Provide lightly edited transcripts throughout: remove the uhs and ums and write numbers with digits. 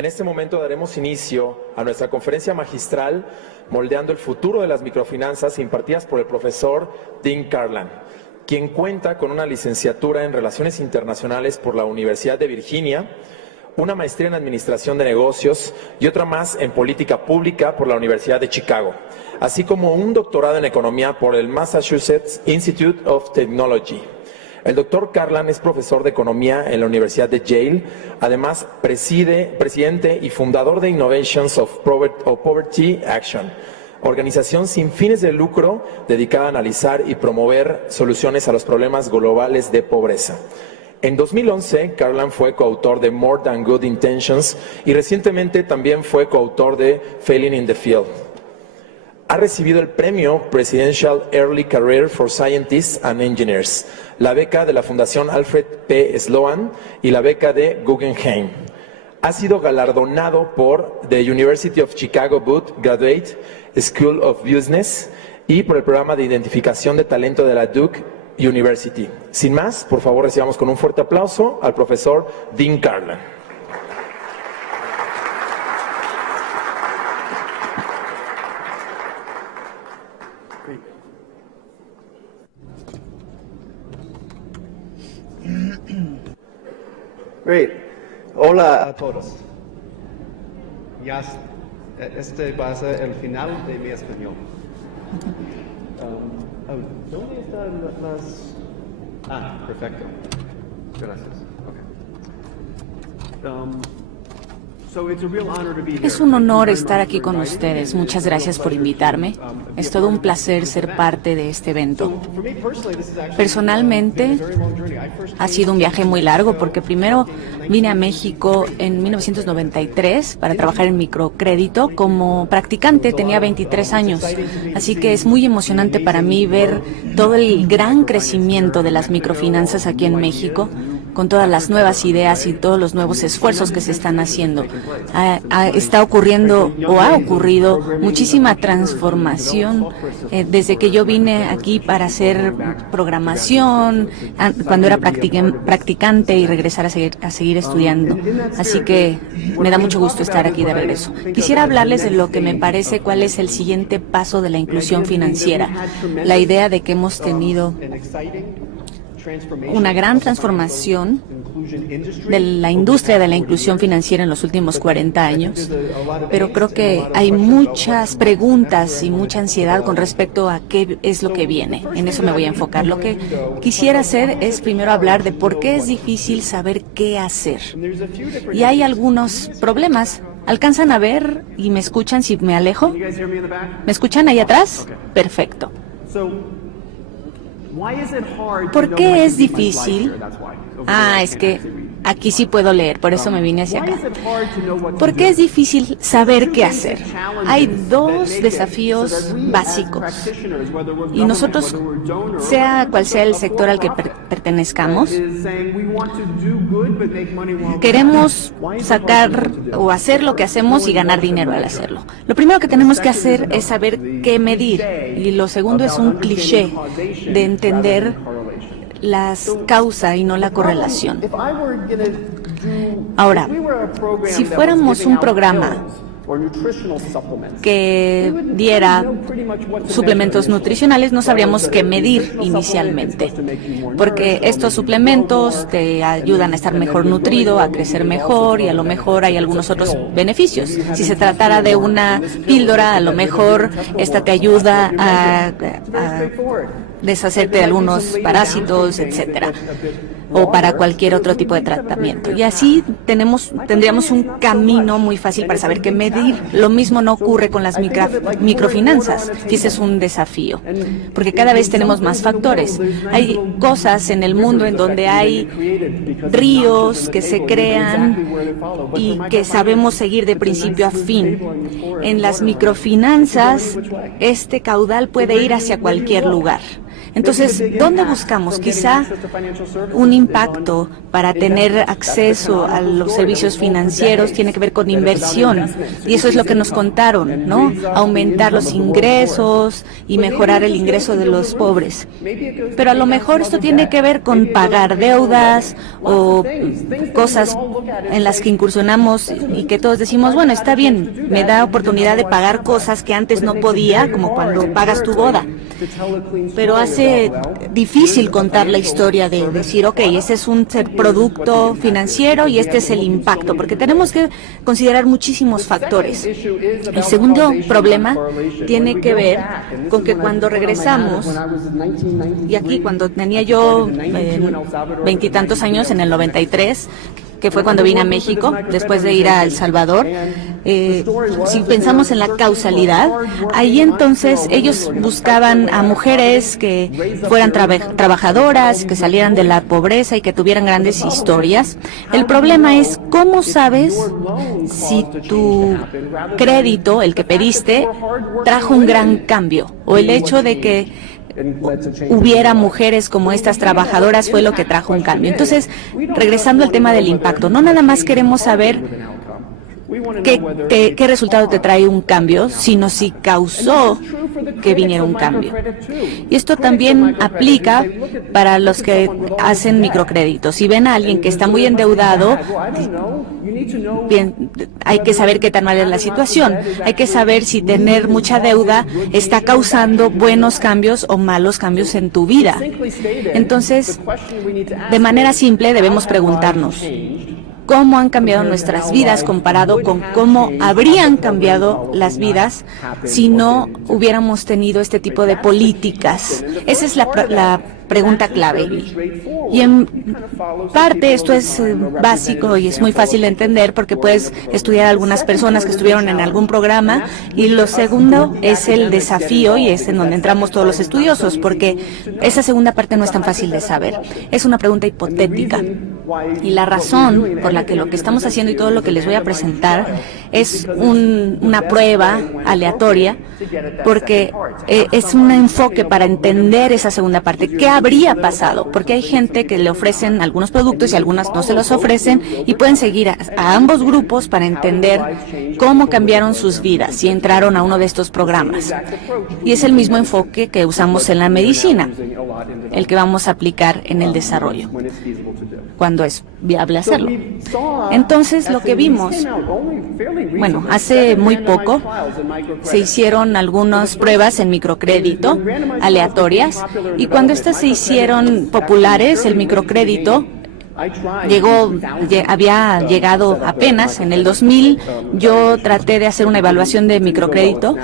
En este momento daremos inicio a nuestra conferencia magistral Moldeando el futuro de las microfinanzas, impartidas por el profesor Dean Karlan, quien cuenta con una licenciatura en Relaciones Internacionales por la Universidad de Virginia, una maestría en Administración de Negocios y otra más en Política Pública por la Universidad de Chicago, así como un doctorado en Economía por el Massachusetts Institute of Technology. El doctor Karlan es profesor de Economía en la Universidad de Yale, además presidente y fundador de Innovations of Poverty Action, organización sin fines de lucro dedicada a analizar y promover soluciones a los problemas globales de pobreza. En 2011, Karlan fue coautor de More Than Good Intentions y recientemente también fue coautor de Failing in the Field. Ha recibido el premio Presidential Early Career for Scientists and Engineers, la beca de la Fundación Alfred P. Sloan y la beca de Guggenheim. Ha sido galardonado por The University of Chicago Booth Graduate School of Business y por el programa de identificación de talento de la Duke University. Sin más, por favor, recibamos con un fuerte aplauso al profesor Dean Karlan. Great. Hola a todos. Ya este va a ser el final de mi español. ¿Dónde están las...? Perfecto. Gracias. Okay. Es un honor estar aquí con ustedes. Muchas gracias por invitarme. Es todo un placer ser parte de este evento. Personalmente, ha sido un viaje muy largo porque primero vine a México en 1993 para trabajar en microcrédito como practicante. Tenía 23 años. Así que es muy emocionante para mí ver todo el gran crecimiento de las microfinanzas aquí en México, con todas las nuevas ideas y todos los nuevos esfuerzos que se están haciendo. Está ocurriendo o ha ocurrido muchísima transformación desde que yo vine aquí para hacer programación, cuando era practicante y regresar a seguir estudiando. Así que me da mucho gusto estar aquí de regreso. Quisiera hablarles de lo que me parece cuál es el siguiente paso de la inclusión financiera. La idea de que hemos tenido una gran transformación de la industria de la inclusión financiera en los últimos 40 años, pero creo que hay muchas preguntas y mucha ansiedad con respecto a qué es lo que viene. En eso me voy a enfocar. Lo que quisiera hacer es primero hablar de por qué es difícil saber qué hacer. Y hay algunos problemas. ¿Alcanzan a ver y me escuchan si me alejo? ¿Me escuchan ahí atrás? Perfecto. ¿Por qué es difícil? Es que aquí sí puedo leer, por eso me vine hacia acá. ¿Por qué es difícil saber qué hacer? Hay dos desafíos básicos. Y nosotros, sea cual sea el sector al que pertenezcamos, queremos sacar o hacer lo que hacemos y ganar dinero al hacerlo. Lo primero que tenemos que hacer es saber qué medir. Y lo segundo es un cliché de entender las causas y no la correlación. Ahora, si fuéramos un programa que diera suplementos nutricionales, no sabríamos qué medir inicialmente, porque estos suplementos te ayudan a estar mejor nutrido, a crecer mejor y a lo mejor hay algunos otros beneficios. Si se tratara de una píldora, a lo mejor esta te ayuda a deshacerte de algunos parásitos, etcétera, o para cualquier otro tipo de tratamiento. Y así tendríamos un camino muy fácil para saber qué medir. Lo mismo no ocurre con las microfinanzas, y ese es un desafío, porque cada vez tenemos más factores. Hay cosas en el mundo en donde hay ríos que se crean y que sabemos seguir de principio a fin. En las microfinanzas, este caudal puede ir hacia cualquier lugar. Entonces, ¿dónde buscamos? Quizá un impacto para tener acceso a los servicios financieros tiene que ver con inversión. Y eso es lo que nos contaron, ¿no? Aumentar los ingresos y mejorar el ingreso de los pobres. Pero a lo mejor esto tiene que ver con pagar deudas o cosas en las que incursionamos y que todos decimos, bueno, está bien, me da oportunidad de pagar cosas que antes no podía, como cuando pagas tu boda. Pero hace difícil contar la historia de decir, ok, este es un producto financiero y este es el impacto, porque tenemos que considerar muchísimos factores. El segundo problema tiene que ver con que cuando regresamos, y aquí cuando tenía yo 20 y tantos años, en el 93, que fue cuando vine a México, después de ir a El Salvador, si pensamos en la causalidad, ahí entonces ellos buscaban a mujeres que fueran trabajadoras, que salieran de la pobreza y que tuvieran grandes historias. El problema es, ¿cómo sabes si tu crédito, el que pediste, trajo un gran cambio? O el hecho de que hubiera mujeres como estas trabajadoras fue lo que trajo un cambio. Entonces, regresando al tema del impacto, no nada más queremos saber qué resultado te trae un cambio, sino si causó que viniera un cambio. Y esto también aplica para los que hacen microcréditos. Si ven a alguien que está muy endeudado, bien, hay que saber qué tan mal es la situación. Hay que saber si tener mucha deuda está causando buenos cambios o malos cambios en tu vida. Entonces, de manera simple debemos preguntarnos, ¿cómo han cambiado nuestras vidas comparado con cómo habrían cambiado las vidas si no hubiéramos tenido este tipo de políticas? Esa es la pregunta clave. Y en parte esto es básico y es muy fácil de entender porque puedes estudiar a algunas personas que estuvieron en algún programa, y lo segundo es el desafío, y es en donde entramos todos los estudiosos, porque esa segunda parte no es tan fácil de saber. Es una pregunta hipotética. Y la razón por la que lo que estamos haciendo y todo lo que les voy a presentar es una prueba aleatoria, porque es un enfoque para entender esa segunda parte. ¿Qué habría pasado? Porque hay gente que le ofrecen algunos productos y algunas no se los ofrecen, y pueden seguir a ambos grupos para entender cómo cambiaron sus vidas si entraron a uno de estos programas. Y es el mismo enfoque que usamos en la medicina, el que vamos a aplicar en el desarrollo, cuando es viable hacerlo. Entonces, lo que vimos, bueno, hace muy poco se hicieron algunas pruebas en microcrédito aleatorias, y cuando estas se hicieron populares, el microcrédito había llegado apenas en el 2000. Yo traté de hacer una evaluación de microcrédito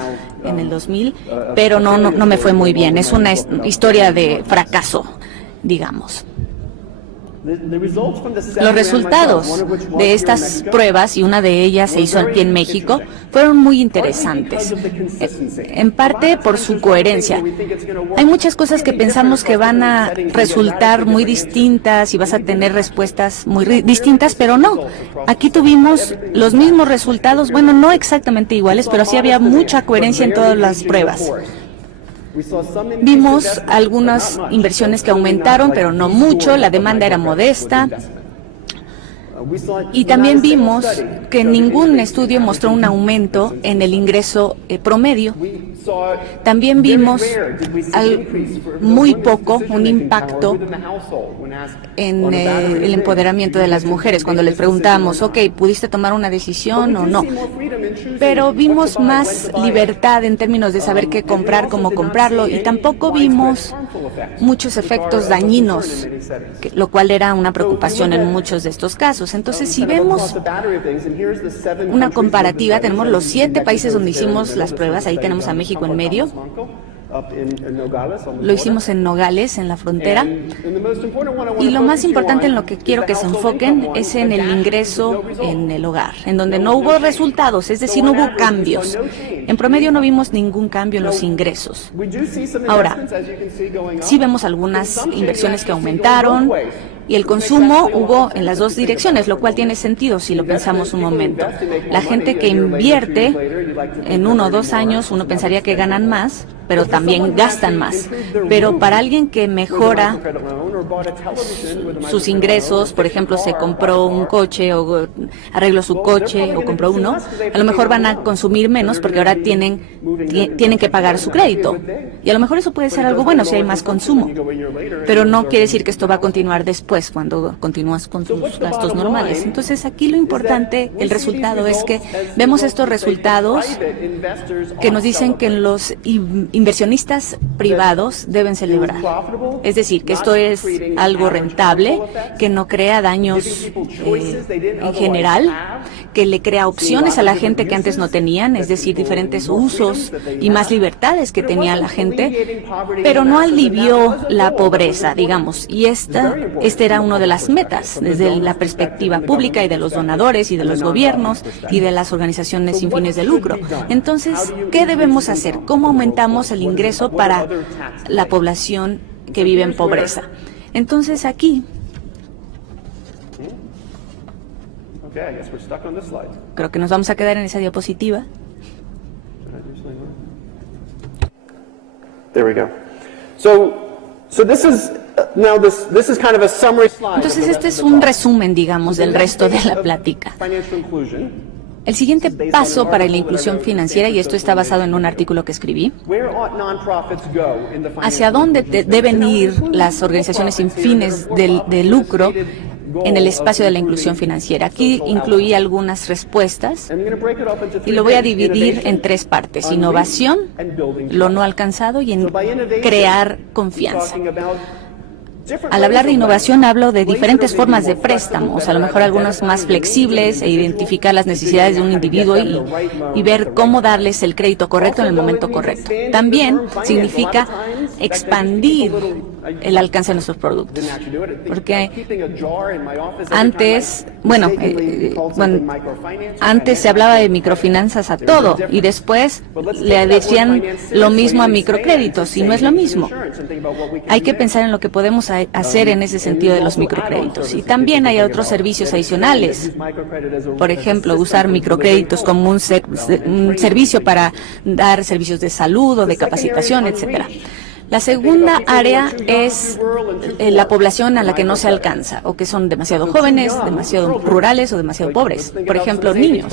en el 2000, pero no me fue muy bien. Es una historia de fracaso, digamos. Los resultados de estas pruebas, y una de ellas se hizo aquí en México, fueron muy interesantes, en parte por su coherencia. Hay muchas cosas que pensamos que van a resultar muy distintas y vas a tener respuestas muy distintas, pero no. Aquí tuvimos los mismos resultados, bueno, no exactamente iguales, pero sí había mucha coherencia en todas las pruebas. Vimos algunas inversiones que aumentaron, pero no mucho, la demanda era modesta. Y también vimos que ningún estudio mostró un aumento en el ingreso promedio. También vimos muy poco un impacto en el empoderamiento de las mujeres. Cuando les preguntábamos, ok, ¿pudiste tomar una decisión o no? Pero vimos más libertad en términos de saber qué comprar, cómo comprarlo, y tampoco vimos muchos efectos dañinos, lo cual era una preocupación en muchos de estos casos. Entonces, si vemos una comparativa, tenemos los 7 países donde hicimos las pruebas, ahí tenemos a México en medio. Lo hicimos en Nogales, en la frontera. Y lo más importante en lo que quiero que se enfoquen es en el ingreso en el hogar, en donde no hubo resultados, es decir, no hubo cambios. En promedio no vimos ningún cambio en los ingresos. Ahora, sí vemos algunas inversiones que aumentaron, y el consumo hubo en las dos direcciones, lo cual tiene sentido si lo pensamos un momento. La gente que invierte en 1 o 2 años, uno pensaría que ganan más, pero también gastan más. Pero para alguien que mejora sus ingresos, por ejemplo, se compró un coche o arregló su coche o compró uno, a lo mejor van a consumir menos porque ahora tienen que pagar su crédito. Y a lo mejor eso puede ser algo bueno si hay más consumo. Pero no quiere decir que esto va a continuar después cuando continúas con tus gastos normales. Entonces aquí lo importante, el resultado es que vemos estos resultados que nos dicen que los inversionistas privados deben celebrar. Es decir, que esto es algo rentable, que no crea daños en general, que le crea opciones a la gente que antes no tenían, es decir, diferentes usos y más libertades que tenía la gente, pero no alivió la pobreza, digamos. Y este era uno de las metas desde la perspectiva pública y de los donadores y de los gobiernos y de las organizaciones sin fines de lucro. Entonces, ¿qué debemos hacer? ¿Cómo aumentamos el ingreso para la población que vive en pobreza? Entonces, aquí creo que nos vamos a quedar en esa diapositiva. There we go. So this is now this is kind of a summary slide. Entonces, este es un resumen, digamos, del resto de la plática. El siguiente paso para la inclusión financiera, y esto está basado en un artículo que escribí, hacia dónde deben ir las organizaciones sin fines de lucro en el espacio de la inclusión financiera. Aquí incluí algunas respuestas y lo voy a dividir en tres partes: innovación, lo no alcanzado y en crear confianza. Al hablar de innovación hablo de diferentes formas de préstamos, a lo mejor algunas más flexibles, e identificar las necesidades de un individuo y ver cómo darles el crédito correcto en el momento correcto. También significa expandir el alcance de nuestros productos, porque antes, antes se hablaba de microfinanzas a todo y después le decían lo mismo a microcréditos, y no es lo mismo. Hay que pensar en lo que podemos hacer en ese sentido de los microcréditos. Y también hay otros servicios adicionales. Por ejemplo, usar microcréditos como un servicio para dar servicios de salud o de capacitación, etcétera. La segunda área es la población a la que no se alcanza, o que son demasiado jóvenes, demasiado rurales o demasiado pobres. Por ejemplo, niños.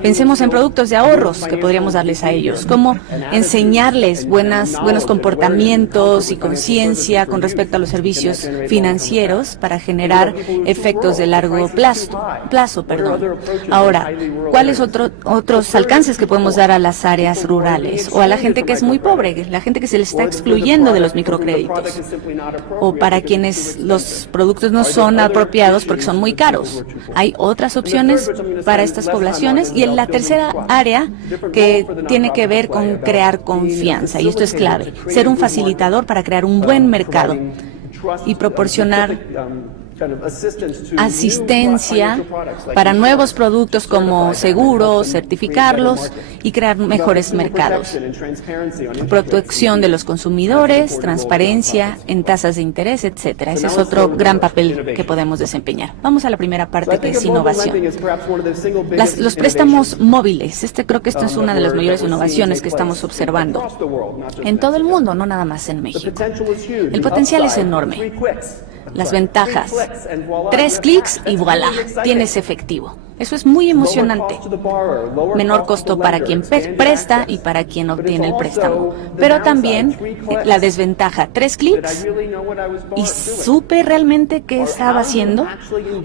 Pensemos en productos de ahorros que podríamos darles a ellos, cómo enseñarles buenos comportamientos y conciencia con respecto a los servicios financieros para generar efectos de largo plazo. Ahora, ¿cuáles otros alcances que podemos dar a las áreas rurales o a la gente que es muy pobre, la gente que se les está excluyendo de los microcréditos, o para quienes los productos no son apropiados porque son muy caros? Hay otras opciones para estas poblaciones. Y en la tercera área, que tiene que ver con crear confianza, y esto es clave: ser un facilitador para crear un buen mercado y proporcionar asistencia para nuevos productos como seguros, certificarlos y crear mejores mercados. Protección de los consumidores, transparencia en tasas de interés, etcétera. Ese es otro gran papel que podemos desempeñar. Vamos a la primera parte, que es innovación. Los préstamos móviles. Creo que esta es una de las mayores innovaciones que estamos observando en todo el mundo, no nada más en México. El potencial es enorme. Las ventajas: 3 clics y voilà, tienes efectivo. Eso es muy emocionante. Menor costo para quien presta y para quien obtiene el préstamo. Pero también la desventaja: 3 clics y supe realmente qué estaba haciendo,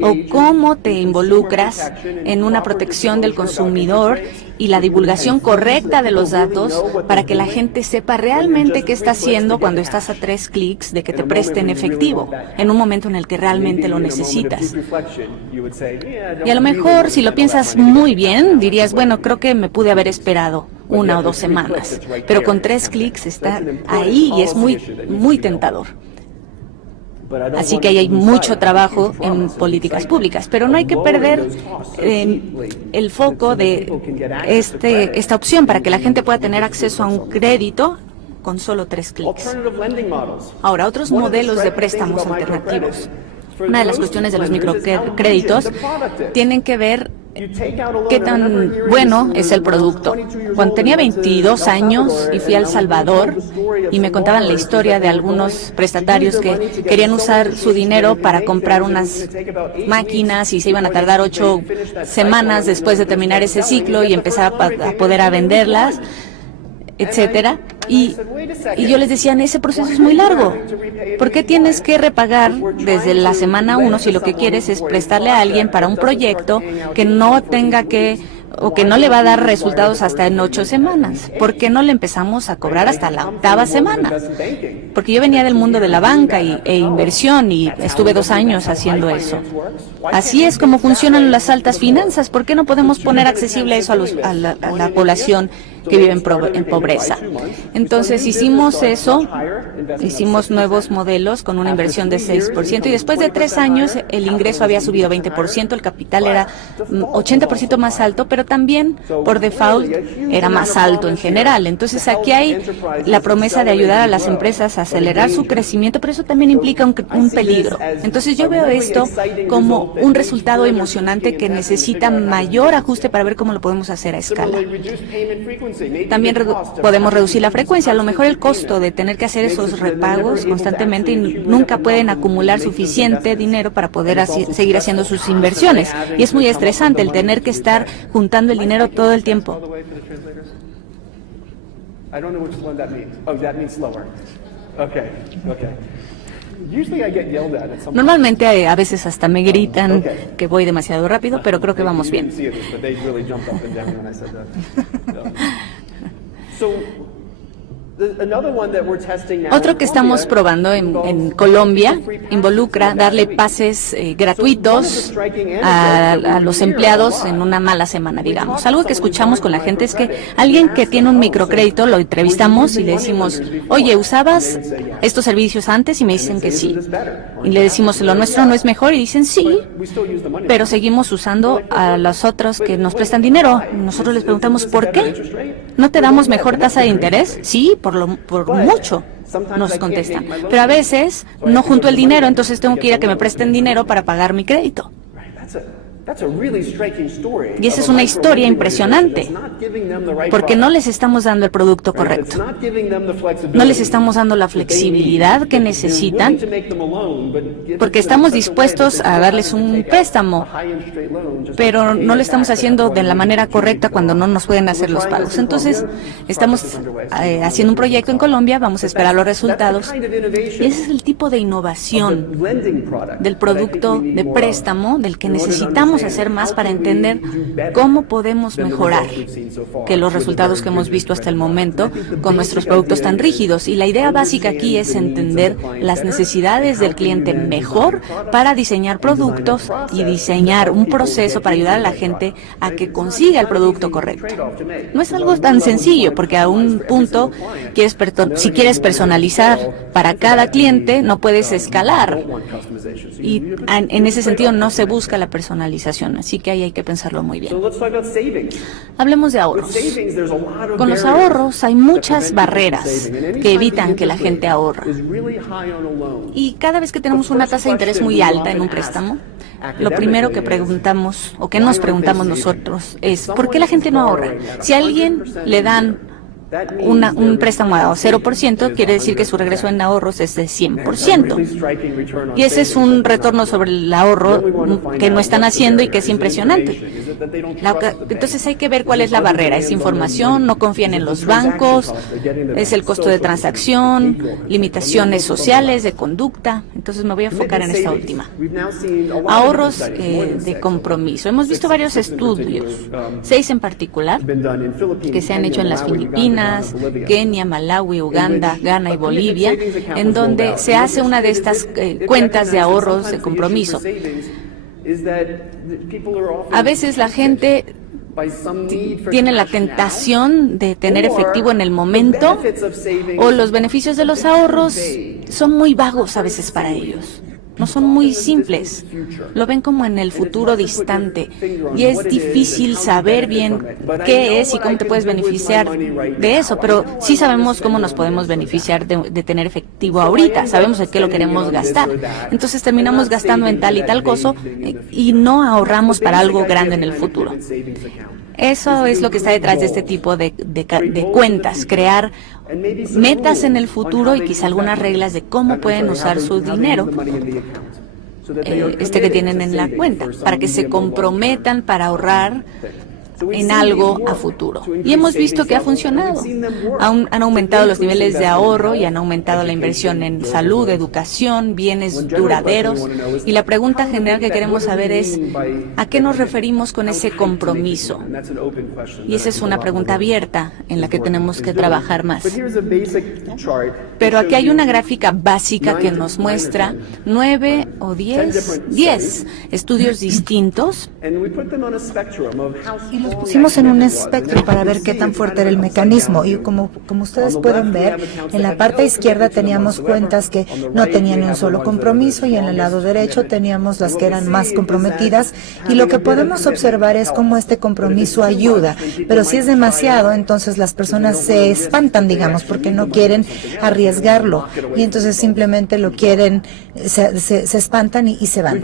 o cómo te involucras en una protección del consumidor y la divulgación correcta de los datos para que la gente sepa realmente qué está haciendo cuando estás a 3 clics de que te presten efectivo en un momento en el que realmente lo necesitas. Y a lo mejor, si lo piensas muy bien, dirías, bueno, creo que me pude haber esperado 1 o 2 semanas, pero con 3 clics está ahí y es muy tentador. Así que ahí hay mucho trabajo en políticas públicas, pero no hay que perder el foco de esta opción para que la gente pueda tener acceso a un crédito con solo 3 clics. Ahora, otros modelos de préstamos alternativos. Una de las cuestiones de los microcréditos tienen que ver qué tan bueno es el producto. Cuando tenía 22 años y fui a El Salvador y me contaban la historia de algunos prestatarios que querían usar su dinero para comprar unas máquinas y se iban a tardar 8 semanas después de terminar ese ciclo y empezar a poder venderlas, etcétera. Y yo les decía, ese proceso es muy largo. ¿Por qué tienes que repagar desde la semana 1 si lo que quieres es prestarle a alguien para un proyecto que no tenga que o que no le va a dar resultados hasta en 8 semanas? ¿Por qué no le empezamos a cobrar hasta la 8ª semana? Porque yo venía del mundo de la banca e inversión y estuve 2 años haciendo eso. Así es como funcionan las altas finanzas. ¿Por qué no podemos poner accesible eso a la población que vive en pobreza? Entonces hicimos eso, hicimos nuevos modelos con una inversión de 6% y después de 3 años el ingreso había subido 20%, el capital era 80% más alto, pero también por default era más alto en general. Entonces aquí hay la promesa de ayudar a las empresas a acelerar su crecimiento, pero eso también implica un peligro. Entonces yo veo esto como un resultado emocionante que necesita mayor ajuste para ver cómo lo podemos hacer a escala. También podemos reducir la frecuencia. A lo mejor el costo de tener que hacer esos repagos constantemente y nunca pueden acumular suficiente dinero para poder seguir haciendo sus inversiones. Y es muy estresante el tener que estar juntando el dinero todo el tiempo. Normalmente a veces hasta me gritan que voy demasiado rápido, pero creo que vamos bien. Otro que estamos probando en Colombia involucra darle pases gratuitos a los empleados en una mala semana, digamos. Algo que escuchamos con la gente es que alguien que tiene un microcrédito lo entrevistamos y le decimos, oye, ¿usabas estos servicios antes? Y me dicen que sí. Y le decimos, ¿lo nuestro no es mejor? Y dicen, sí, pero seguimos usando a los otros que nos prestan dinero. Nosotros les preguntamos, ¿por qué? ¿No te damos mejor tasa de interés? Sí, por mucho, nos contestan. Pero a veces no junto el dinero, entonces tengo que ir a que me presten dinero para pagar mi crédito. Y esa es una historia impresionante, porque no les estamos dando el producto correcto. No les estamos dando la flexibilidad que necesitan, porque estamos dispuestos a darles un préstamo, pero no lo estamos haciendo de la manera correcta cuando no nos pueden hacer los pagos. Entonces, estamos haciendo un proyecto en Colombia, vamos a esperar los resultados. Y ese es el tipo de innovación del producto de préstamo del que necesitamos hacer más para entender cómo podemos mejorar que los resultados que hemos visto hasta el momento con nuestros productos tan rígidos. Y la idea básica aquí es entender las necesidades del cliente mejor para diseñar productos y diseñar un proceso para ayudar a la gente a que consiga el producto correcto. No es algo tan sencillo, porque a un punto, si quieres personalizar para cada cliente, no puedes escalar. Y en ese sentido no se busca la personalización. Así que ahí hay que pensarlo muy bien. Hablemos de ahorros. Con los ahorros hay muchas barreras que evitan que la gente ahorre. Y cada vez que tenemos una tasa de interés muy alta en un préstamo, lo primero que preguntamos, o que nos preguntamos nosotros, es ¿por qué la gente no ahorra? Si a alguien le dan un préstamo a 0%, quiere decir que su regreso en ahorros es de 100%. Y ese es un retorno sobre el ahorro que no están haciendo y que es impresionante. Entonces hay que ver cuál es la barrera. ¿Es información? ¿No confían en los bancos? ¿Es el costo de transacción? ¿Limitaciones sociales de conducta? Entonces me voy a enfocar en esta última. Ahorros de compromiso. Hemos visto varios estudios, 6 en particular, que se han hecho en las Filipinas, Kenia, Malawi, Uganda, Ghana y Bolivia, en donde se hace una de estas cuentas de ahorros de compromiso. A veces la gente tiene la tentación de tener efectivo en el momento, o los beneficios de los ahorros son muy vagos a veces para ellos. no son muy simples. Lo ven como en el futuro distante y es difícil saber bien qué es y cómo te puedes beneficiar de eso, pero sí sabemos cómo nos podemos beneficiar de tener efectivo ahorita, sabemos en qué lo queremos gastar. Entonces terminamos gastando en tal y tal cosa y no ahorramos para algo grande en el futuro. Eso es lo que está detrás de este tipo de cuentas, crear metas en el futuro y quizá algunas reglas de cómo pueden usar su dinero que tienen en la cuenta, para que se comprometan para ahorrar en algo a futuro. Y hemos visto que ha funcionado. Han aumentado los niveles de ahorro y han aumentado la inversión en salud, educación, bienes duraderos. Y la pregunta general que queremos saber es, ¿a qué nos referimos con ese compromiso? Y esa es una pregunta abierta en la que tenemos que trabajar más. Pero aquí hay una gráfica básica que nos muestra 9 o 10 estudios distintos. Y los pusimos en un espectro para ver qué tan fuerte era el mecanismo. Y como ustedes pueden ver, en la parte izquierda teníamos cuentas que no tenían ni un solo compromiso y en el lado derecho teníamos las que eran más comprometidas. Y lo que podemos observar es cómo este compromiso ayuda. Pero si es demasiado, entonces las personas se espantan, digamos, porque no quieren arriesgarlo. Y entonces simplemente lo quieren, se espantan y se van.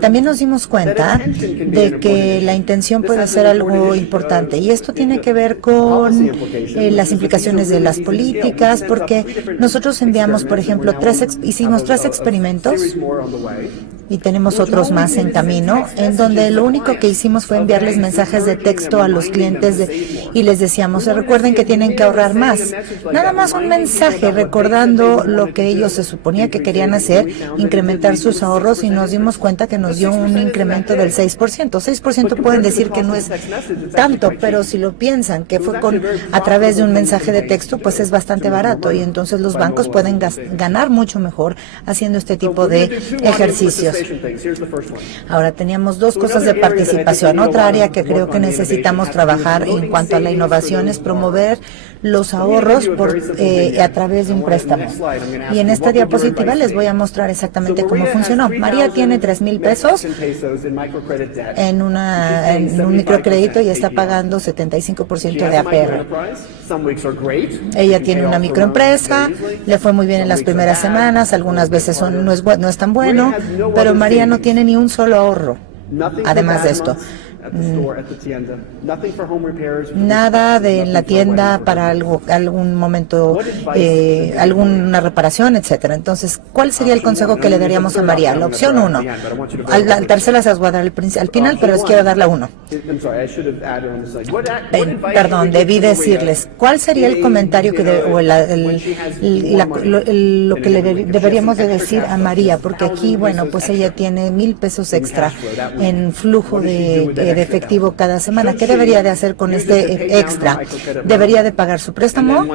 También nos dimos cuenta de que la intención puede ser algo importante y esto tiene que ver con las implicaciones de las políticas, porque nosotros enviamos, por ejemplo, hicimos 3 experimentos y tenemos otros más en camino, en donde lo único que hicimos fue enviarles mensajes de texto a los clientes y les decíamos, recuerden que tienen que ahorrar más. Nada más un mensaje recordando lo que ellos se suponía que querían hacer, incrementar sus ahorros, y nos dimos cuenta que nos dio un incremento del 6%. 6% pueden decir que no es tanto, pero si lo piensan que fue a través de un mensaje de texto, pues es bastante barato y entonces los bancos pueden ganar mucho mejor haciendo este tipo de ejercicios. Ahora teníamos 2 cosas de participación. Otra área que creo que necesitamos trabajar en cuanto a la innovación es promover los ahorros a través de un préstamo. Y en esta diapositiva les voy a mostrar exactamente cómo funcionó. María tiene 3,000 pesos en un microcrédito y está pagando 75% de APR. Ella tiene una microempresa, le fue muy bien en las primeras semanas, algunas veces no es tan bueno, pero María no tiene ni un solo ahorro. Además de esto, nada de la tienda para algún momento, alguna reparación, etcétera. Entonces, ¿cuál sería el consejo que le daríamos a María? La opción 1. Al tercera se las voy a dar al final, pero les quiero dar la 1. Perdón, debí decirles, ¿cuál sería el comentario lo que le deberíamos de decir a María? Porque aquí, bueno, pues ella tiene 1,000 pesos extra en flujo de efectivo cada semana. ¿Qué debería de hacer con este extra? ¿Debería de pagar su préstamo?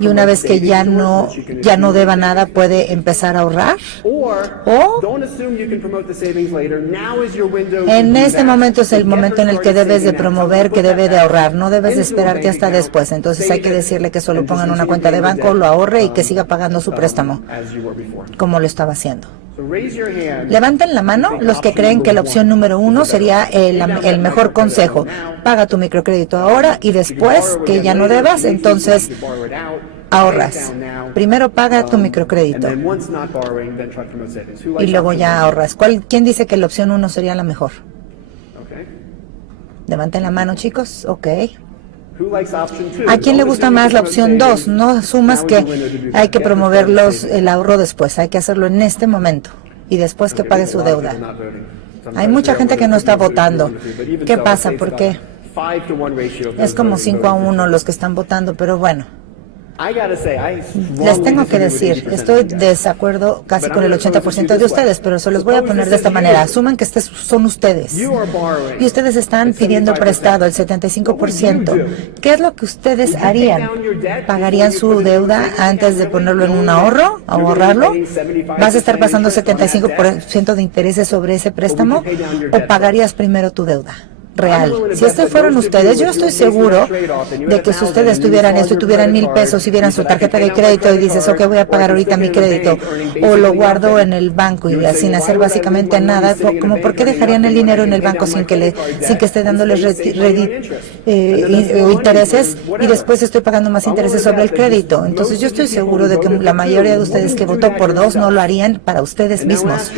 Y una vez que ya no deba nada, puede empezar a ahorrar. O en este momento es el momento en el que debes de promover que debe de ahorrar. No debes de esperarte hasta después. Entonces hay que decirle que solo pongan una cuenta de banco, lo ahorre y que siga pagando su préstamo, como lo estaba haciendo. Levanten la mano los que creen que la opción número 1 sería el mejor consejo. Paga tu microcrédito ahora y después que ya no debas, entonces ahorras. Primero paga tu microcrédito y luego ya ahorras. ¿Quién dice que la opción 1 sería la mejor? Levanten la mano, chicos. Ok. ¿A quién le gusta más la opción 2? No asumas que hay que promover el ahorro después, hay que hacerlo en este momento y después que pague su deuda. Hay mucha gente que no está votando. ¿Qué pasa? ¿Por qué? Es como 5-1 los que están votando, pero bueno. Les tengo que decir, estoy de desacuerdo casi con el 80% de ustedes, pero se los voy a poner de esta manera. Asuman que son ustedes y ustedes están pidiendo prestado el 75%. ¿Qué es lo que ustedes harían? ¿Pagarían su deuda antes de ponerlo en un ahorro, ahorrarlo? ¿Vas a estar pasando 75% de intereses sobre ese préstamo o pagarías primero tu deuda? real. Si fueron ustedes, yo estoy seguro de que si ustedes tuvieran esto y tuvieran 1,000 pesos y vieran su tarjeta de crédito y dices, ok, voy a pagar ahorita mi crédito, o lo guardo en el banco y sin hacer básicamente nada, como ¿por qué dejarían el dinero en el banco sin que esté dándoles intereses y después estoy pagando más intereses sobre el crédito? Entonces yo estoy seguro de que la mayoría de ustedes que votó por 2 no lo harían para ustedes mismos.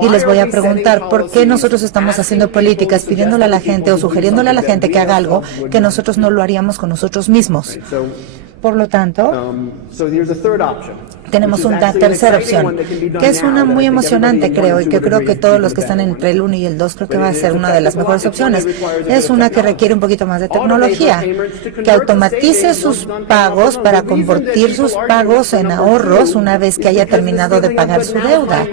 Y les voy a preguntar, ¿por qué nosotros estamos haciendo políticas pidiéndole a la gente o sugiriéndole a la gente que haga algo que nosotros no lo haríamos con nosotros mismos? Por lo tanto, tenemos una tercera opción, que es una muy emocionante, creo, y que creo que todos los que están entre el 1 y el 2 creo que va a ser una de las mejores opciones. Es una que requiere un poquito más de tecnología, que automatice sus pagos para convertir sus pagos en ahorros una vez que haya terminado de pagar su deuda.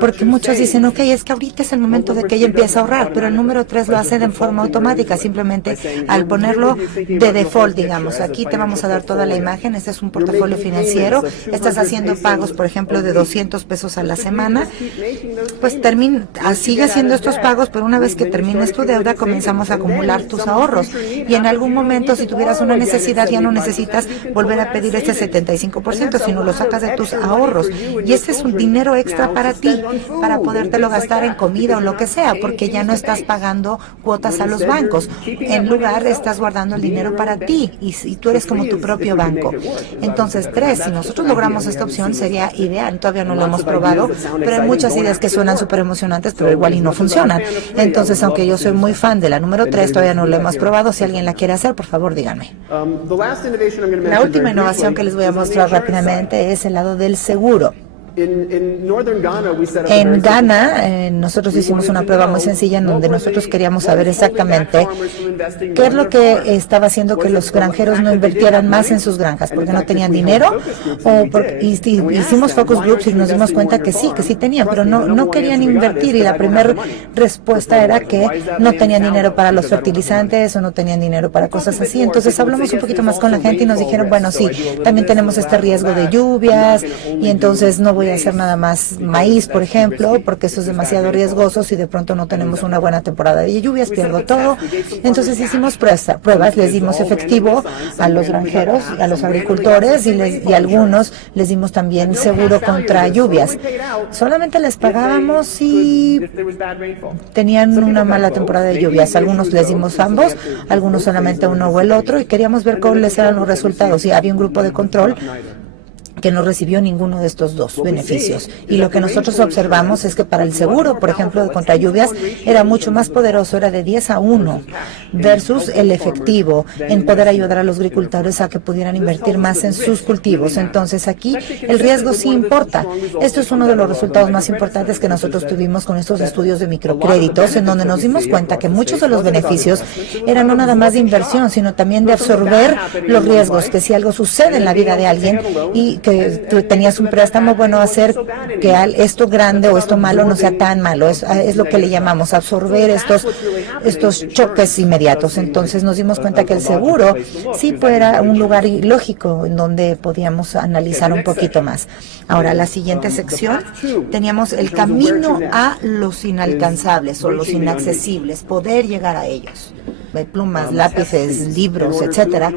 Porque muchos dicen, ok, es que ahorita es el momento de que ella empiece a ahorrar, pero el número 3 lo hace de forma automática, simplemente al ponerlo de default, digamos. Aquí te vamos a dar toda la imagen. Este es un portafolio financiero. Estás haciendo pagos, por ejemplo, de 200 pesos a la semana, pues sigue haciendo estos pagos, pero una vez que termines tu deuda, comenzamos a acumular tus ahorros. Y en algún momento, si tuvieras una necesidad, ya no necesitas volver a pedir este 75%, sino lo sacas de tus ahorros. Y este es un dinero extra para ti, para podértelo gastar en comida o lo que sea, porque ya no estás pagando cuotas a los bancos. En lugar, estás guardando el dinero para ti y tú eres como tu propio banco. Entonces, 3, si nosotros logramos esta opción, sería ideal. Todavía no lo hemos probado, pero hay muchas ideas que suenan súper emocionantes, pero igual y no funcionan. Entonces, aunque yo soy muy fan de la número 3, todavía no lo hemos probado. Si alguien la quiere hacer, por favor, díganme. La última innovación que les voy a mostrar rápidamente es el lado del seguro. En Ghana, nosotros hicimos una prueba muy sencilla en donde nosotros queríamos saber exactamente qué es lo que estaba haciendo que los granjeros no invirtieran más en sus granjas, porque no tenían dinero, hicimos focus groups y nos dimos cuenta que sí tenían, pero no querían invertir, y la primera respuesta era que no tenían dinero para los fertilizantes o no tenían dinero para cosas así. Entonces hablamos un poquito más con la gente y nos dijeron, bueno, sí, también tenemos este riesgo de lluvias y entonces no voy a hacer nada más maíz, por ejemplo, porque eso es demasiado riesgoso. Si de pronto no tenemos una buena temporada de lluvias, pierdo todo. Entonces hicimos pruebas, les dimos efectivo a los granjeros, a los agricultores y algunos les dimos también seguro contra lluvias. Solamente les pagábamos si tenían una mala temporada de lluvias. Algunos les dimos ambos, algunos solamente uno o el otro, y queríamos ver cuáles eran los resultados. Y había un grupo de control que no recibió ninguno de estos dos beneficios. Y lo que nosotros observamos es que para el seguro, por ejemplo, contra lluvias, era mucho más poderoso, era de 10-1, versus el efectivo en poder ayudar a los agricultores a que pudieran invertir más en sus cultivos. Entonces aquí el riesgo sí importa. Esto es uno de los resultados más importantes que nosotros tuvimos con estos estudios de microcréditos, en donde nos dimos cuenta que muchos de los beneficios eran no nada más de inversión, sino también de absorber los riesgos, que si algo sucede en la vida de alguien y que tú tenías un préstamo, bueno, hacer que esto grande o esto malo no sea tan malo. Es lo que le llamamos absorber estos choques inmediatos. Entonces nos dimos cuenta que el seguro sí era un lugar lógico en donde podíamos analizar un poquito más. Ahora, la siguiente sección, teníamos el camino a los inalcanzables o los inaccesibles, poder llegar a ellos. Plumas, lápices, libros, etcétera,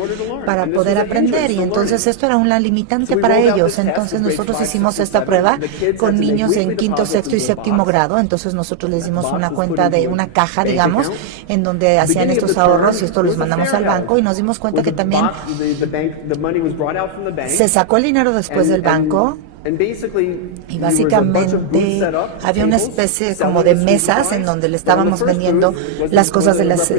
para poder aprender. Y entonces esto era una limitante para ellos. Entonces nosotros hicimos esta prueba con niños en 5º, 6º y 7º grado. Entonces nosotros les dimos una cuenta de una caja, digamos, en donde hacían estos ahorros y esto los mandamos al banco, y nos dimos cuenta que también se sacó el dinero después del banco. Y básicamente había una especie como de mesas en donde le estábamos vendiendo las cosas de los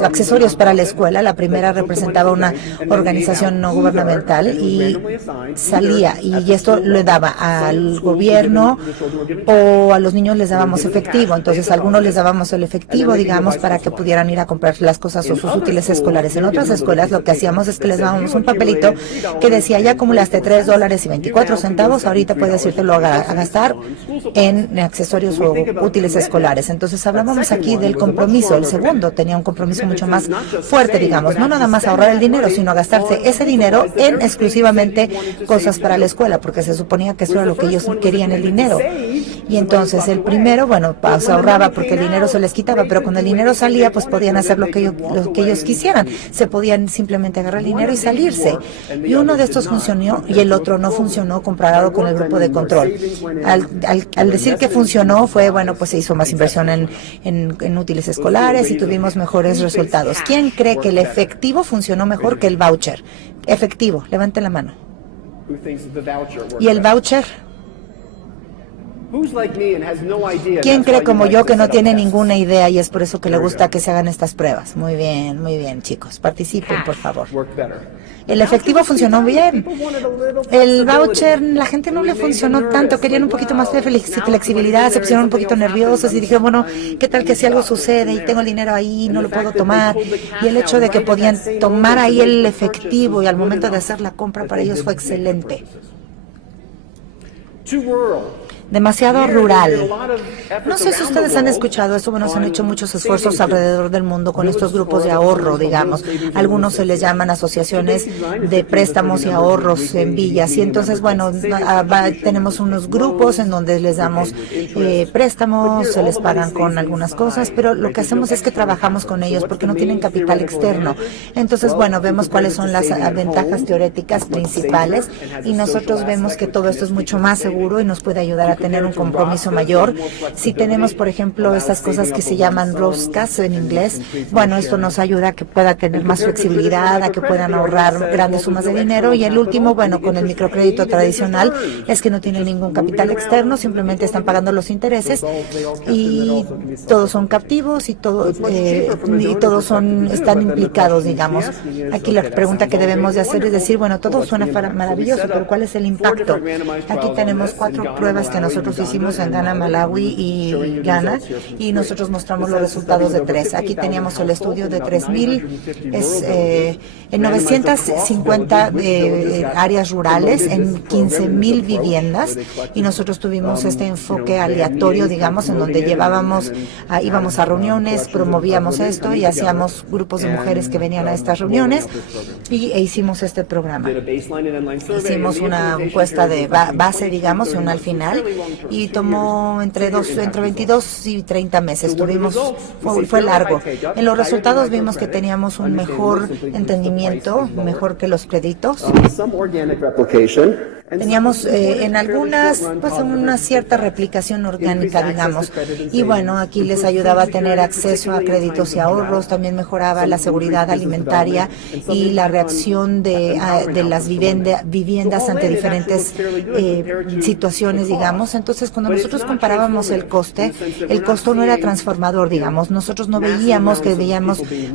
accesorios para la escuela. La primera representaba una organización no gubernamental y salía, y esto le daba al gobierno o a los niños les dábamos efectivo. Entonces a algunos les dábamos el efectivo, digamos, para que pudieran ir a comprar las cosas o sus útiles escolares. En otras escuelas lo que hacíamos es que les dábamos un papelito que decía, ya acumulaste $3.24, ahorita puedes irte a gastar en accesorios o útiles escolares. Entonces hablábamos aquí del compromiso. El segundo tenía un compromiso mucho más fuerte, digamos, no nada más ahorrar el dinero, sino gastarse ese dinero en exclusivamente cosas para la escuela, porque se suponía que eso era lo que ellos querían, el dinero. Y entonces el primero, bueno, se ahorraba porque el dinero se les quitaba, pero cuando el dinero salía, pues podían hacer lo que ellos quisieran. Se podían simplemente agarrar el dinero y salirse. Y uno de estos funcionó y el otro no funcionó comparado con el grupo de control. Al decir que funcionó fue, bueno, pues se hizo más inversión en útiles escolares y tuvimos mejores resultados. ¿Quién cree que el efectivo funcionó mejor que el voucher? Efectivo, levanten la mano. ¿Y el voucher? ¿Quién cree como yo que no tiene ninguna idea y es por eso que le gusta que se hagan estas pruebas? Muy bien, chicos. Participen, por favor. El efectivo funcionó bien. El voucher, la gente no le funcionó tanto. Querían un poquito más de flexibilidad, se pusieron un poquito nerviosos y dijeron, bueno, ¿qué tal que si algo sucede y tengo el dinero ahí, no lo puedo tomar? Y el hecho de que podían tomar ahí el efectivo y al momento de hacer la compra para ellos fue excelente. Demasiado rural. No sé si ustedes han escuchado eso, bueno, se han hecho muchos esfuerzos alrededor del mundo con estos grupos de ahorro, digamos. Algunos se les llaman asociaciones de préstamos y ahorros en villas. Y entonces, bueno, tenemos unos grupos en donde les damos préstamos, se les pagan con algunas cosas, pero lo que hacemos es que trabajamos con ellos porque no tienen capital externo. Entonces, bueno, vemos cuáles son las ventajas teóricas principales y nosotros vemos que todo esto es mucho más seguro y nos puede ayudar a tener un compromiso mayor. Si tenemos, por ejemplo, estas cosas que se llaman roscas en inglés, bueno, esto nos ayuda a que pueda tener más flexibilidad, a que puedan ahorrar grandes sumas de dinero. Y el último, bueno, con el microcrédito tradicional, es que no tienen ningún capital externo, simplemente están pagando los intereses y todos son captivos y todos están implicados, digamos. Aquí la pregunta que debemos de hacer es decir, bueno, todo suena maravilloso, pero ¿cuál es el impacto? Aquí tenemos 4 pruebas que nosotros hicimos en Ghana, Malawi y Ghana, y nosotros mostramos los resultados de 3. Aquí teníamos el estudio de 3.000, en 950 áreas rurales, en 15.000 viviendas, y nosotros tuvimos este enfoque aleatorio, digamos, en donde íbamos a reuniones, promovíamos esto y hacíamos grupos de mujeres que venían a estas reuniones e hicimos este programa. Hicimos una encuesta de base, digamos, y una al final, y tomó entre 22 y 30 meses. Fue largo. En los resultados vimos que teníamos un mejor entendimiento, mejor que los créditos. Teníamos en algunas, pues una cierta replicación orgánica, digamos. Y bueno, aquí les ayudaba a tener acceso a créditos y ahorros, también mejoraba la seguridad alimentaria y la reacción de las viviendas ante diferentes situaciones, digamos. Entonces, cuando nosotros comparábamos el costo no era transformador, digamos. Nosotros no veíamos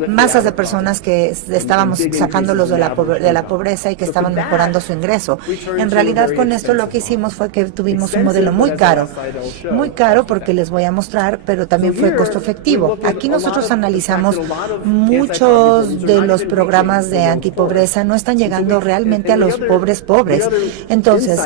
masas de personas que estábamos sacándolos de la pobreza y que estaban mejorando su ingreso. En realidad, con esto lo que hicimos fue que tuvimos un modelo muy caro porque les voy a mostrar, pero también fue costo efectivo. Aquí nosotros analizamos muchos de los programas de antipobreza no están llegando realmente a los pobres. Entonces,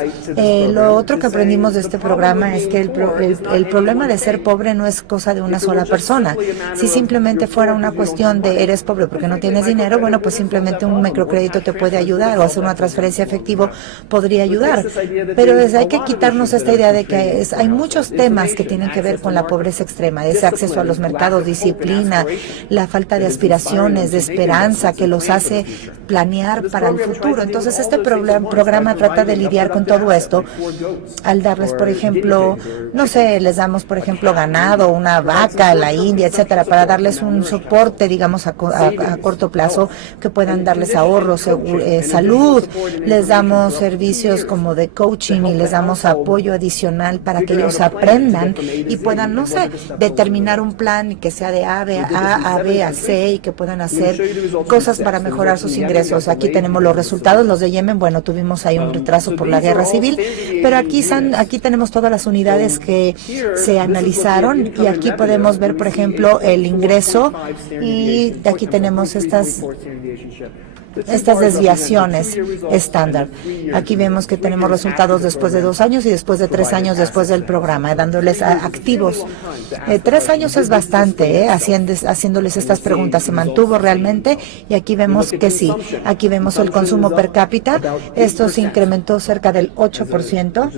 lo otro que aprendimos de este programa es que el problema de ser pobre no es cosa de una sola persona. Si simplemente fuera una cuestión de eres pobre porque no tienes dinero, bueno, pues simplemente un microcrédito te puede ayudar o hacer una transferencia efectiva podría ayudar. Pero hay que quitarnos esta idea de que hay muchos temas que tienen que ver con la pobreza extrema, ese acceso a los mercados, disciplina, la falta de aspiraciones, de esperanza, que los hace planear para el futuro. Entonces, este programa trata de lidiar con todo esto al darles, por ejemplo, no sé, les damos, por ejemplo, ganado, una vaca, la India, etcétera, para darles un soporte, digamos, a corto plazo, que puedan darles ahorros, salud, les damos servicios como de coaching y les damos apoyo adicional para que ellos aprendan y puedan, no sé, determinar un plan que sea de A a B a C y que puedan hacer cosas para mejorar sus ingresos. Aquí tenemos los resultados, los de Yemen, bueno, tuvimos ahí un retraso por la guerra civil, pero aquí tenemos todas las unidades que se analizaron y aquí podemos ver, por ejemplo, el ingreso y aquí tenemos estas estas desviaciones estándar. Aquí vemos que tenemos resultados después de 2 años y después de 3 años después del programa, dándoles activos. 3 años es bastante, haciéndoles estas preguntas. ¿Se mantuvo realmente? Y aquí vemos que sí. Aquí vemos el consumo per cápita. Esto se incrementó cerca del 8%,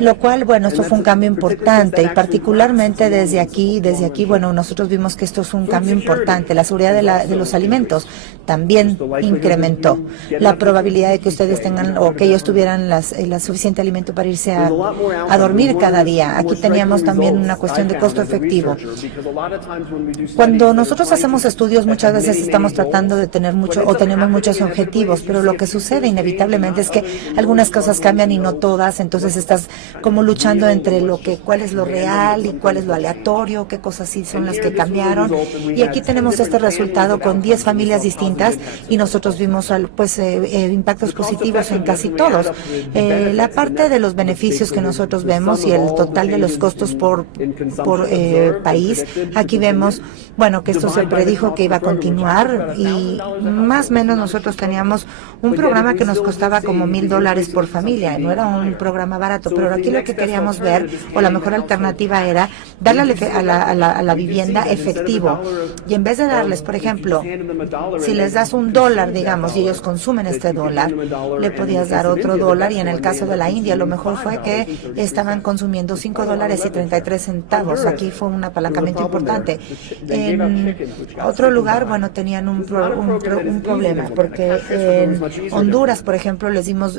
lo cual, bueno, esto fue un cambio importante y particularmente desde aquí, bueno, nosotros vimos que esto es un cambio importante. La seguridad de los alimentos también incrementó. La probabilidad de que ustedes tengan o que ellos tuvieran el suficiente alimento para irse a dormir cada día. Aquí teníamos también una cuestión de costo efectivo. Cuando nosotros hacemos estudios, muchas veces estamos tratando de tener tenemos muchos objetivos, pero lo que sucede inevitablemente es que algunas cosas cambian y no todas, entonces estás como luchando entre cuál es lo real y cuál es lo aleatorio, qué cosas sí son las que cambiaron. Y aquí tenemos este resultado con 10 familias distintas y nosotros vimos impactos positivos en casi todos. La parte de los beneficios que nosotros vemos y el total de los costos por país, aquí vemos, bueno, que esto se predijo que iba a continuar y más o menos nosotros teníamos un programa que nos costaba como $1,000 por familia. No era un programa barato, pero aquí lo que queríamos ver, o la mejor alternativa era darle a la vivienda efectivo. Y en vez de darles, por ejemplo, si les das $1, digamos, y ellos consumen este dólar, le podías dar otro $1, y en el caso de la India, lo mejor fue que estaban consumiendo $5.33. Aquí fue un apalancamiento importante. En otro lugar, bueno, tenían un problema, porque en Honduras, por ejemplo, les dimos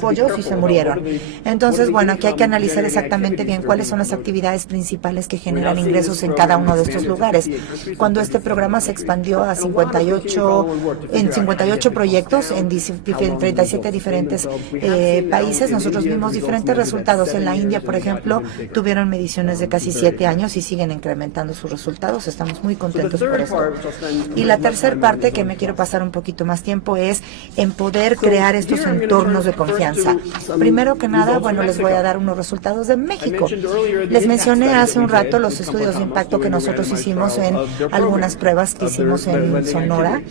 pollos y se murieron. Entonces, bueno, aquí hay que analizar exactamente bien cuáles son las actividades principales que generan ingresos en cada uno de estos lugares. Cuando este programa se expandió a 58 proyectos en 37 diferentes países, nosotros vimos diferentes resultados. En la India, por ejemplo, tuvieron mediciones de casi 7 años y siguen incrementando sus resultados. Estamos muy contentos por eso. Y la tercera parte, que me quiero pasar un poquito más tiempo, es en poder crear estos entornos de confianza. Primero que nada, bueno, les voy a dar unos resultados de México. Les mencioné hace un rato los estudios de impacto que nosotros hicimos en algunas pruebas que hicimos en Sonora.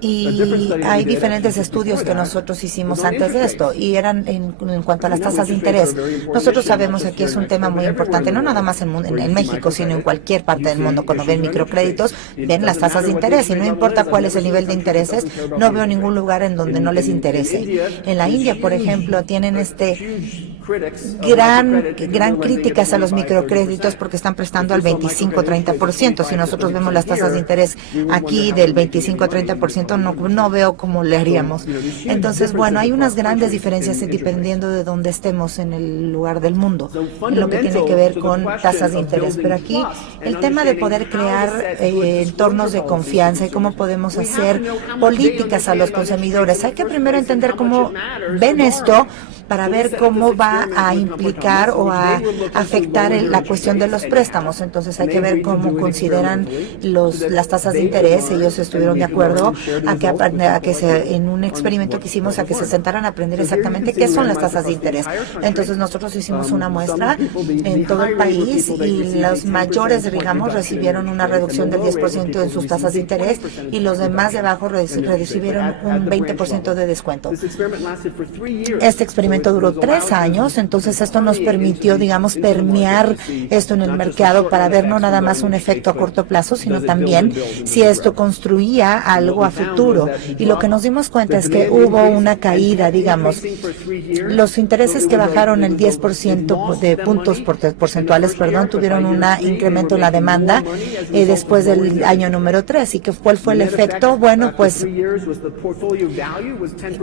Y hay diferentes estudios que nosotros hicimos antes de esto y eran en cuanto a las tasas de interés. Nosotros sabemos que aquí es un tema muy importante, no nada más en México, sino en cualquier parte del mundo. Cuando ven microcréditos, ven las tasas de interés y no importa cuál es el nivel de intereses, no veo ningún lugar en donde no les interese. En la India, por ejemplo, tienen gran críticas a los microcréditos porque están prestando al 25-30%. Si nosotros vemos las tasas de interés aquí del 25-30%, no veo cómo le haríamos. Entonces, bueno, hay unas grandes diferencias dependiendo de dónde estemos en el lugar del mundo, en lo que tiene que ver con tasas de interés. Pero aquí el tema de poder crear entornos de confianza y cómo podemos hacer políticas a los consumidores. Hay que primero entender cómo ven esto para ver cómo va a implicar o a afectar la cuestión de los préstamos. Entonces hay que ver cómo consideran las tasas de interés. Ellos estuvieron de acuerdo a que en un experimento que hicimos, a que se sentaran a aprender exactamente qué son las tasas de interés. Entonces nosotros hicimos una muestra en todo el país y los mayores, digamos, recibieron una reducción del 10% en sus tasas de interés y los demás de abajo recibieron un 20% de descuento. Este experimento duró 3 años, entonces esto nos permitió, digamos, permear esto en el mercado para ver no nada más un efecto a corto plazo, sino también si esto construía algo a futuro. Y lo que nos dimos cuenta es que hubo una caída, digamos, los intereses que bajaron el 10% de puntos porcentuales, tuvieron un incremento en la demanda después del año número 3. ¿Y cuál fue el efecto? Bueno, pues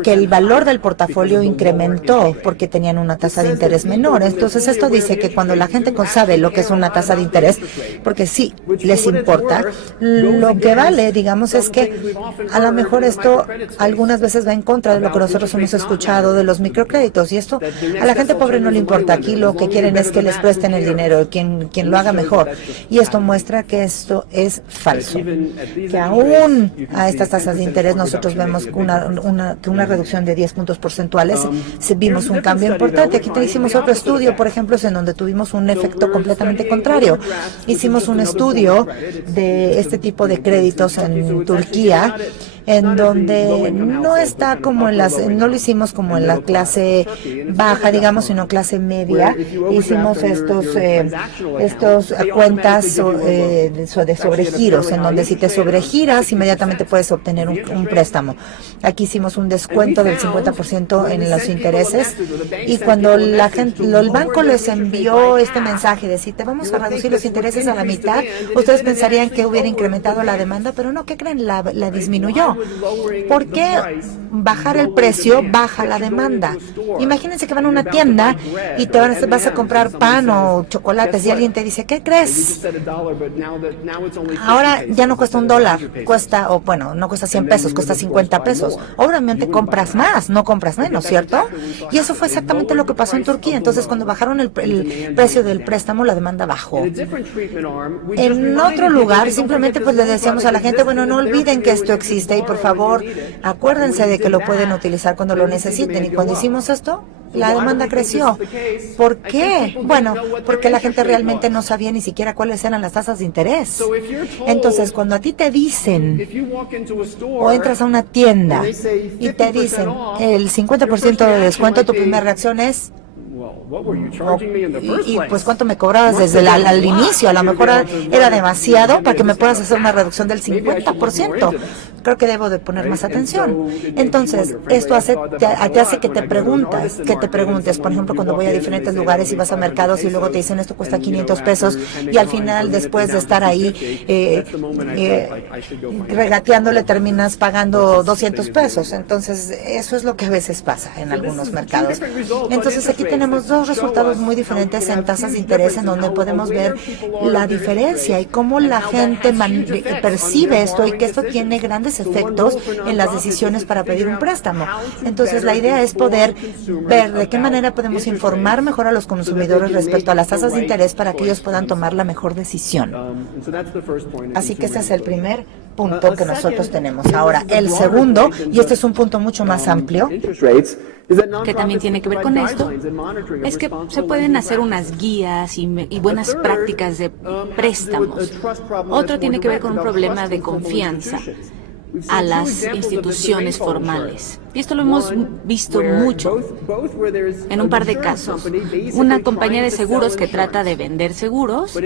que el valor del portafolio incrementó porque tenían una tasa de interés menor. Entonces esto dice que cuando la gente sabe lo que es una tasa de interés, porque sí les importa, lo que vale, digamos, es que a lo mejor esto algunas veces va en contra de lo que nosotros hemos escuchado de los microcréditos, y esto a la gente pobre no le importa. Aquí lo que quieren es que les presten el dinero, quien lo haga mejor, y esto muestra que esto es falso, que aún a estas tasas de interés nosotros vemos que una reducción de 10 puntos porcentuales, vimos tuvimos un cambio importante. Aquí hicimos otro estudio, por ejemplo, en donde tuvimos un efecto completamente contrario. Hicimos un estudio de este tipo de créditos en Turquía, en donde no está como no lo hicimos como en la clase baja, digamos, sino clase media. Hicimos estos cuentas de sobregiros, en donde si te sobregiras, inmediatamente puedes obtener un préstamo. Aquí hicimos un descuento del 50% en los intereses, y cuando el banco les envió este mensaje de si te vamos a reducir los intereses a la mitad, ustedes pensarían que hubiera incrementado la demanda, pero no, ¿qué creen? La disminuyó. ¿Por qué bajar el precio baja la demanda? Imagínense que van a una tienda y vas a comprar pan o chocolates y alguien te dice, ¿qué crees? Ahora ya no cuesta $1, no cuesta 100 pesos, cuesta 50 pesos. Obviamente compras más, no compras menos, ¿cierto? Y eso fue exactamente lo que pasó en Turquía. Entonces, cuando bajaron el precio del préstamo, la demanda bajó. En otro lugar, simplemente pues le decíamos a la gente, bueno, no olviden que esto existe y por favor, acuérdense de que lo pueden utilizar cuando lo necesiten. Y cuando hicimos esto, la demanda creció. ¿Por qué? Bueno, porque la gente realmente no sabía ni siquiera cuáles eran las tasas de interés. Entonces, cuando a ti te dicen, o entras a una tienda y te dicen el 50% de descuento, tu primera reacción es, y pues cuánto me cobrabas desde al inicio, a lo mejor era demasiado para que me puedas hacer una reducción del 50%. Creo que debo de poner más atención. Entonces, esto te hace que te preguntes, por ejemplo, cuando voy a diferentes lugares y vas a mercados y luego te dicen esto cuesta 500 pesos y al final, después de estar ahí regateándole, terminas pagando 200 pesos. Entonces, eso es lo que a veces pasa en algunos mercados. Entonces, aquí tenemos dos resultados muy diferentes en tasas de interés, en donde podemos ver la diferencia y cómo la gente percibe esto y que esto tiene grandes efectos en las decisiones para pedir un préstamo. Entonces, la idea es poder ver de qué manera podemos informar mejor a los consumidores respecto a las tasas de interés para que ellos puedan tomar la mejor decisión. Así que ese es el primer punto que nosotros tenemos. Ahora, el segundo, y este es un punto mucho más amplio, que también tiene que ver con esto, es que se pueden hacer unas guías y buenas prácticas de préstamos. Otro tiene que ver con un problema de confianza a las instituciones formales. Y esto lo hemos visto mucho en un par de casos. Una compañía de seguros que trata de vender seguros,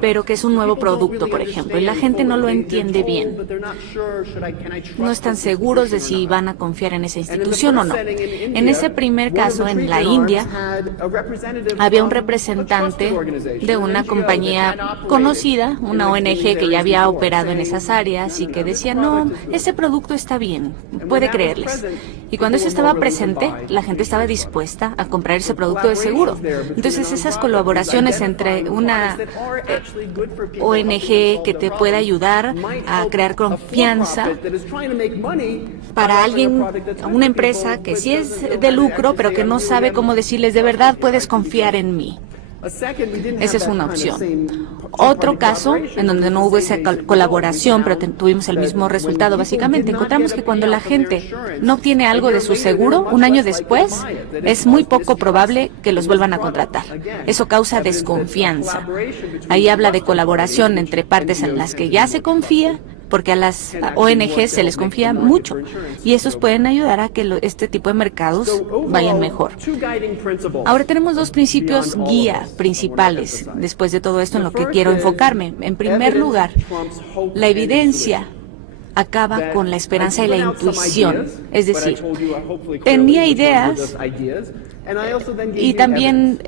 pero que es un nuevo producto, por ejemplo, y la gente no lo entiende bien. No están seguros de si van a confiar en esa institución o no. En ese primer caso, en la India, había un representante de una compañía conocida, una ONG que ya había operado en esas áreas y que decía, no, ese producto está bien, puede creerles. Y cuando eso estaba presente, la gente estaba dispuesta a comprar ese producto de seguro. Entonces, esas colaboraciones entre una ONG que te puede ayudar a crear confianza para alguien, una empresa que sí es de lucro, pero que no sabe cómo decirles, de verdad puedes confiar en mí. Esa es una opción. Otro caso en donde no hubo esa colaboración, pero tuvimos el mismo resultado, básicamente, encontramos que cuando la gente no obtiene algo de su seguro, un año después, es muy poco probable que los vuelvan a contratar. Eso causa desconfianza. Ahí habla de colaboración entre partes en las que ya se confía, porque a las ONG se les confía mucho y esos pueden ayudar a que este tipo de mercados vayan mejor. Ahora tenemos dos principios guía principales después de todo esto en lo que quiero enfocarme. En primer lugar, la evidencia acaba con la esperanza y la intuición. Es decir, tenía ideas y también,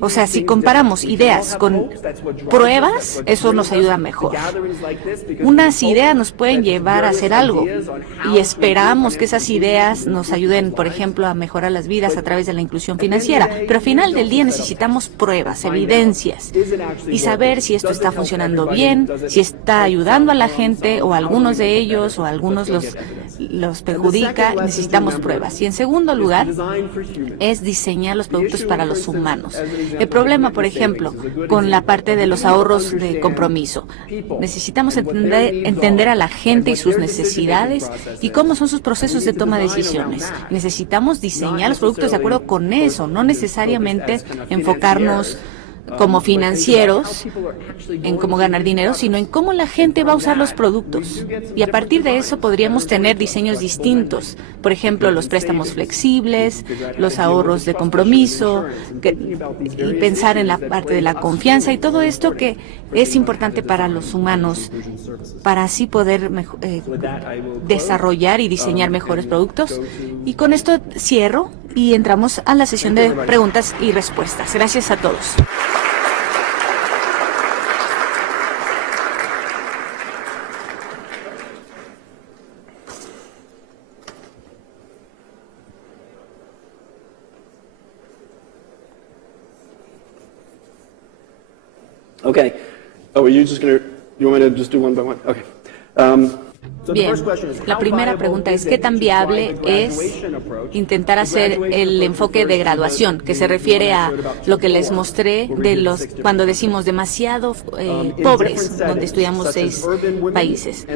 o sea, si comparamos ideas con pruebas, eso nos ayuda mejor. Unas ideas nos pueden llevar a hacer algo y esperamos que esas ideas nos ayuden, por ejemplo, a mejorar las vidas a través de la inclusión financiera. Pero al final del día necesitamos pruebas, evidencias y saber si esto está funcionando bien, si está ayudando a la gente o a algunos de ellos o a algunos los los perjudica, necesitamos pruebas. Y en segundo lugar, es diseñar los productos para los humanos. El problema, por ejemplo, con la parte de los ahorros de compromiso. Necesitamos entender a la gente y sus necesidades y cómo son sus procesos de toma de decisiones. Necesitamos diseñar los productos de acuerdo con eso, no necesariamente enfocarnos como financieros en cómo ganar dinero, sino en cómo la gente va a usar los productos. Y a partir de eso podríamos tener diseños distintos. Por ejemplo, los préstamos flexibles, los ahorros de compromiso, y pensar en la parte de la confianza y todo esto que es importante para los humanos para así poder desarrollar y diseñar mejores productos. Y con esto cierro y entramos a la sesión de preguntas y respuestas. Gracias a todos. Okay. Oh, are you want me to just do one by one? Okay. Bien, la primera pregunta es ¿qué tan viable es intentar hacer el enfoque de graduación, que se refiere a lo que les mostré de cuando decimos demasiado pobres, donde estudiamos 6 países,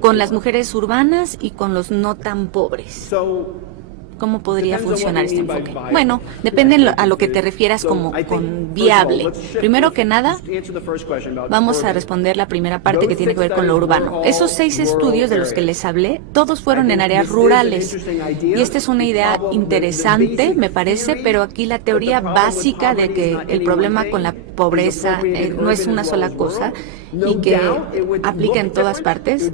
con las mujeres urbanas y con los no tan pobres? ¿Cómo podría funcionar este enfoque? Bueno, depende a lo que te refieras como con viable. Primero que nada, vamos a responder la primera parte que tiene que ver con lo urbano. Esos 6 estudios de los que les hablé, todos fueron en áreas rurales. Y esta es una idea interesante, me parece, pero aquí la teoría básica de que el problema con la pobreza no es una sola cosa y que aplica en todas partes,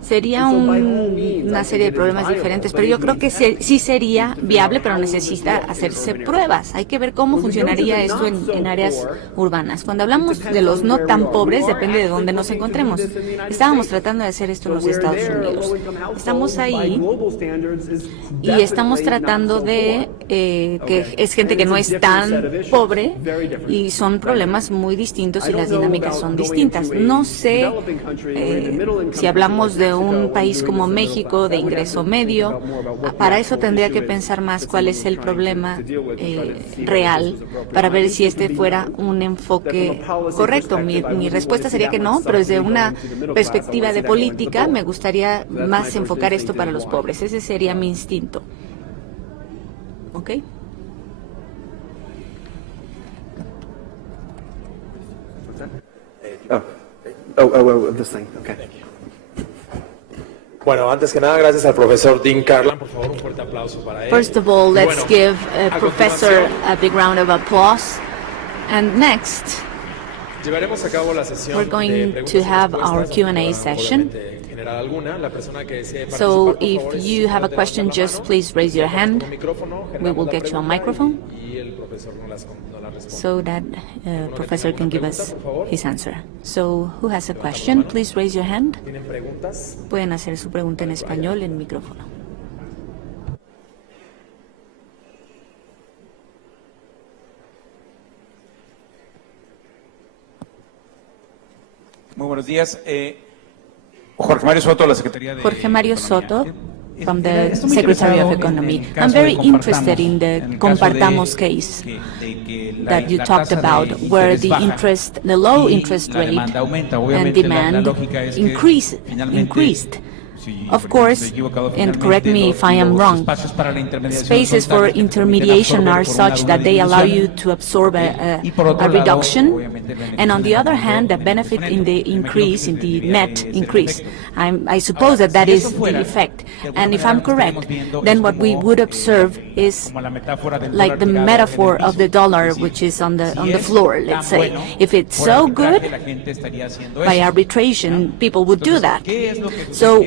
sería una serie de problemas diferentes, pero yo creo que sí sería viable, pero necesita hacerse pruebas. Hay que ver cómo funcionaría esto en áreas urbanas. Cuando hablamos de los no tan pobres, depende de dónde nos encontremos. Estábamos tratando de hacer esto en los Estados Unidos. Estamos ahí y estamos tratando de que es gente que no es tan pobre y son problemas muy distintos y las dinámicas son distintas. No sé si hablamos de un país como México de ingreso medio. Para eso tendría que pensar más cuál es el problema real para ver si este fuera un enfoque correcto. Mi respuesta sería que no, pero desde una perspectiva de política me gustaría más enfocar esto para los pobres. Ese sería mi instinto. ¿Ok? This thing. Okay. Bueno, antes que nada, gracias al profesor Dean Carlan. Por favor, un fuerte aplauso para él. First of all, let's give Professor a big round of applause. And next, llevaremos a cabo la sesión we're going to have our Q&A session. So if you have a question, just please raise your hand. We will get you a microphone so that professor can give us his answer. So who has a question? Please raise your hand. Pueden hacer su pregunta en español en micrófono. Muy buenos días. Jorge Mario Soto, la Secretaría de Jorge Mario Soto, from the Secretary of Economy. I'm very interested in the Compartamos case that you talked about, where the low interest rate and demand increased. Of course, and correct me if I am wrong, spaces for intermediation are such that they allow you to absorb a reduction, and on the other hand, the benefit in the increase, in the net increase. I suppose that is the effect. And if I'm correct, then what we would observe is like the metaphor of the dollar, which is on the floor, let's say. If it's so good, by arbitration, people would do that. So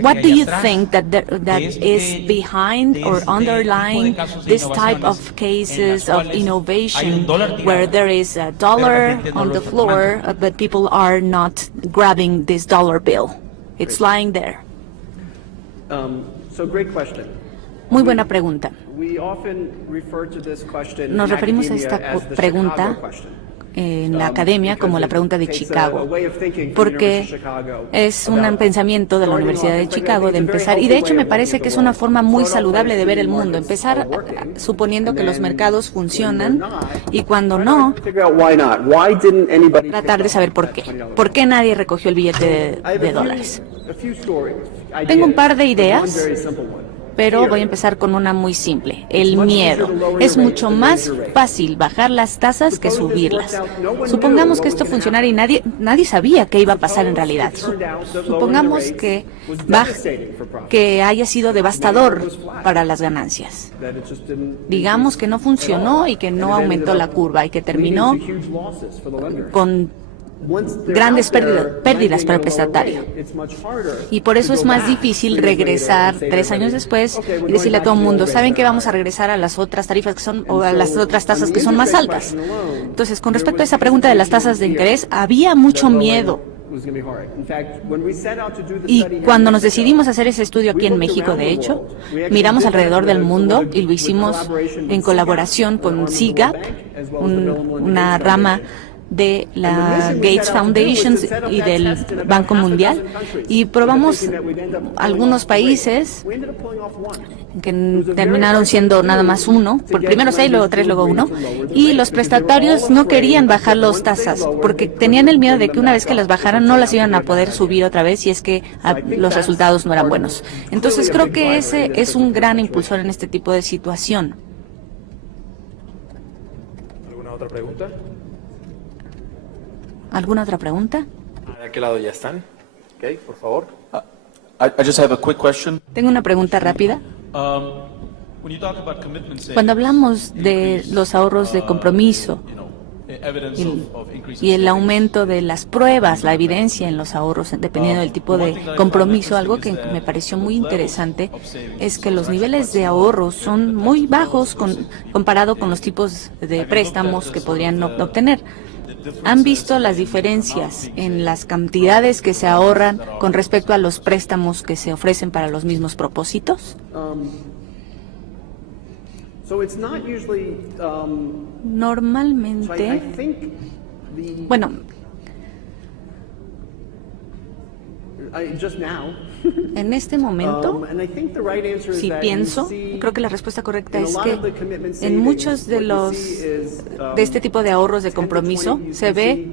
what do you think that is behind or underlying this type of cases of innovation where there is a dollar on the floor, but people are not grabbing this dollar bill? It's lying there. So great question. Muy buena pregunta. We often refer to this question Nos in referimos a academia esta as the pregunta Chicago question. en la academia como la pregunta de Chicago, porque es un pensamiento de la Universidad de Chicago de empezar, y de hecho me parece que es una forma muy saludable de ver el mundo, empezar suponiendo que los mercados funcionan y cuando no, tratar de saber por qué. ¿Por qué nadie recogió el billete de dólares? Tengo un par de ideas, pero voy a empezar con una muy simple, el miedo. Es mucho más fácil bajar las tasas que subirlas. Supongamos que esto funcionara y nadie sabía qué iba a pasar en realidad. Supongamos que haya sido devastador para las ganancias. Digamos que no funcionó y que no aumentó la curva y que terminó con grandes pérdidas para el prestatario. Y por eso es más difícil regresar 3 años después y decirle a todo el mundo, ¿saben que vamos a regresar a las otras tarifas que son, o a las otras tasas que son más altas? Entonces, con respecto a esa pregunta de las tasas de interés, había mucho miedo. Y cuando nos decidimos hacer ese estudio aquí en México, de hecho, miramos alrededor del mundo y lo hicimos en colaboración con CGAP, una rama de la Gates Foundation y del Banco Mundial, y probamos algunos países que terminaron siendo nada más uno, primero 6, luego 3, luego 1, y los prestatarios no querían bajar las tasas porque tenían el miedo de que una vez que las bajaran no las iban a poder subir otra vez si es que los resultados no eran buenos. Entonces creo que ese es un gran impulsor en este tipo de situación. ¿Alguna otra pregunta? ¿Alguna otra pregunta? ¿De qué lado ya están? Ok, por favor. I just have a quick question. Tengo una pregunta rápida. When you talk about commitment savings, Cuando hablamos de los ahorros de compromiso evidence of increasing y el aumento de las pruebas, la evidencia en los ahorros, dependiendo del tipo de compromiso, algo que me pareció muy interesante es que los niveles de ahorros son muy bajos comparado con los tipos de préstamos que podrían obtener. ¿Han visto las diferencias en las cantidades que se ahorran con respecto a los préstamos que se ofrecen para los mismos propósitos? Normalmente, bueno, en este momento, si pienso, creo que la respuesta correcta es que en muchos de este tipo de ahorros de compromiso se ve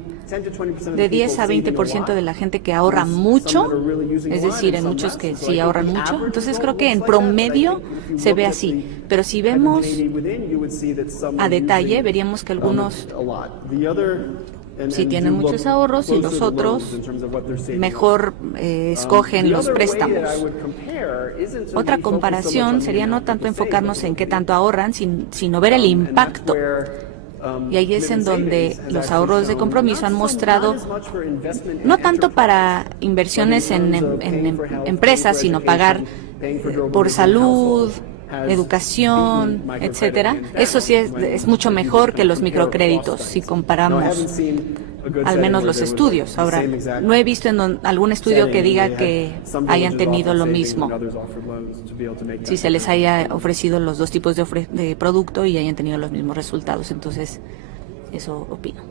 de 10 a 20% de la gente que ahorra mucho, es decir, en muchos que sí ahorran mucho. Entonces creo que en promedio se ve así, pero si vemos a detalle, veríamos que algunos sí tienen muchos ahorros y los otros mejor escogen los préstamos. Otra comparación sería no tanto enfocarnos en qué tanto ahorran, sino ver el impacto. Y ahí es en donde los ahorros de compromiso han mostrado, no tanto para inversiones en empresas, sino pagar por salud, educación, etcétera. Eso sí es mucho mejor que los microcréditos si comparamos al menos los estudios. Ahora, no he visto en algún estudio que diga que hayan tenido lo mismo, si se les haya ofrecido los dos tipos de producto y hayan tenido los mismos resultados. Entonces, eso opino.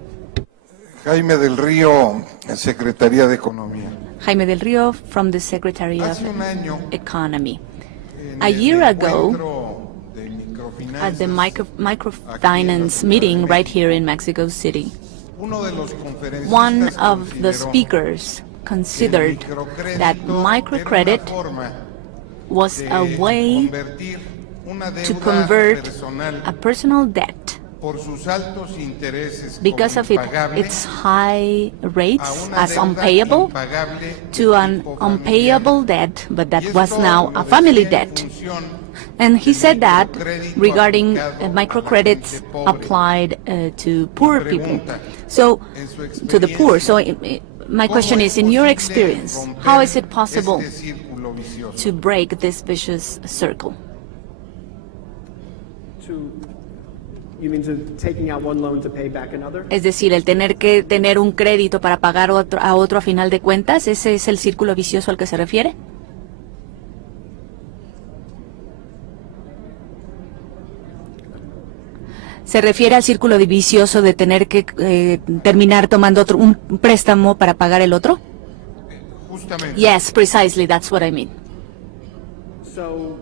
Jaime del Río, Secretaría de Economía. Jaime del Río, from the Secretary of Hace un año, Economy. A year ago, at the microfinance meeting right here in Mexico City, one of the speakers considered that microcredit was a way to convert a personal debt because of its high rates as unpayable to an unpayable debt, but that was now a family debt. And he said that regarding microcredits applied to poor people, so to the poor. So my question is, in your experience, how is it possible to break this vicious circle? Es decir, el tener que tener un crédito para pagar a otro a final de cuentas, ¿ese es el círculo vicioso al que se refiere? ¿Se refiere al círculo vicioso de tener que terminar tomando un préstamo para pagar el otro? Justamente. Yes, precisely, that's what I mean. So,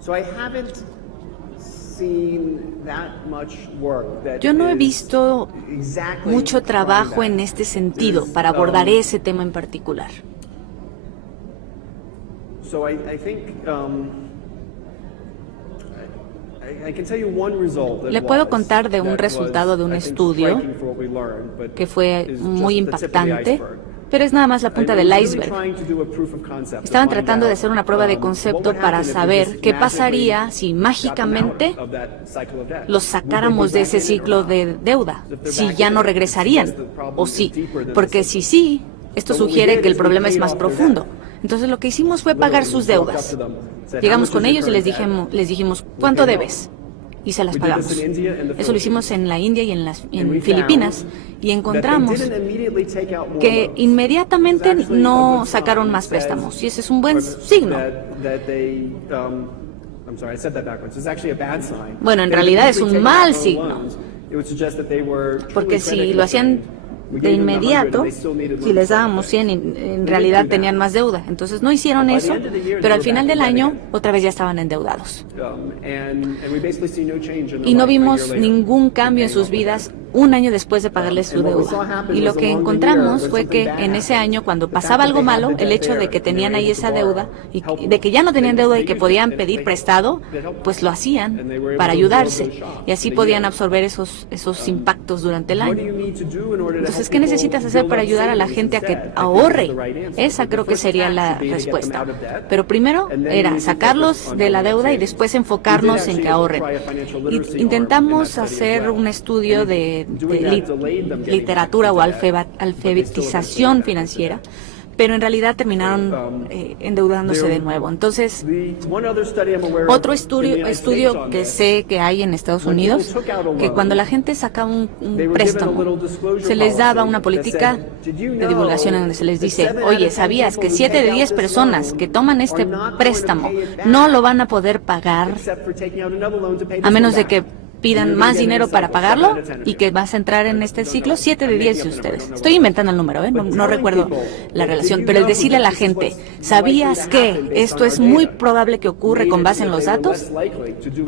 so I haven't seen that much work that Yo no he is visto exactly mucho trabajo trying en that. este sentido There's, para abordar ese tema en particular. So I think I can tell you one result that Le puedo was- contar de un that resultado was, de un I think, estudio striking for what we learned, but que fue is muy just the tip of the impactante, iceberg. pero es nada más la punta del iceberg. Estaban tratando de hacer una prueba de concepto para saber qué pasaría si mágicamente los sacáramos de ese ciclo de deuda, si ya no regresarían, o sí, porque si sí, esto sugiere que el problema es más profundo. Entonces lo que hicimos fue pagar sus deudas. Llegamos con ellos y les dijimos, ¿cuánto debes? Y se las pagamos. Eso lo hicimos en la India y en Filipinas, y encontramos que inmediatamente no sacaron más préstamos, y ese es un buen signo. Bueno, en realidad es un mal signo, porque si lo hacían de inmediato, si les dábamos 100, en realidad tenían más deuda. Entonces no hicieron eso, pero al final del año otra vez ya estaban endeudados. Y no vimos ningún cambio en sus vidas un año después de pagarles su deuda. Y lo que encontramos fue que en ese año, cuando pasaba algo malo, el hecho de que tenían ahí esa deuda, y de que ya no tenían deuda y que podían pedir prestado, pues lo hacían para ayudarse. Y así podían absorber esos impactos durante el año. Entonces, ¿qué necesitas hacer para ayudar a la gente a que ahorre? Esa creo que sería la respuesta. Pero primero era sacarlos de la deuda y después enfocarnos en que ahorren. Y intentamos hacer un estudio de literatura o alfabetización financiera, pero en realidad terminaron endeudándose de nuevo. Entonces, otro estudio que sé que hay en Estados Unidos, que cuando la gente saca un préstamo, se les daba una política de divulgación en donde se les dice, oye, ¿sabías que 7 de 10 personas que toman este préstamo no lo van a poder pagar a menos de que pidan más dinero para pagarlo, y que vas a entrar en este ciclo? 7 de 10 de ustedes. Estoy inventando el número, no recuerdo la relación, pero el decirle a la gente, ¿sabías que esto es muy probable que ocurre con base en los datos?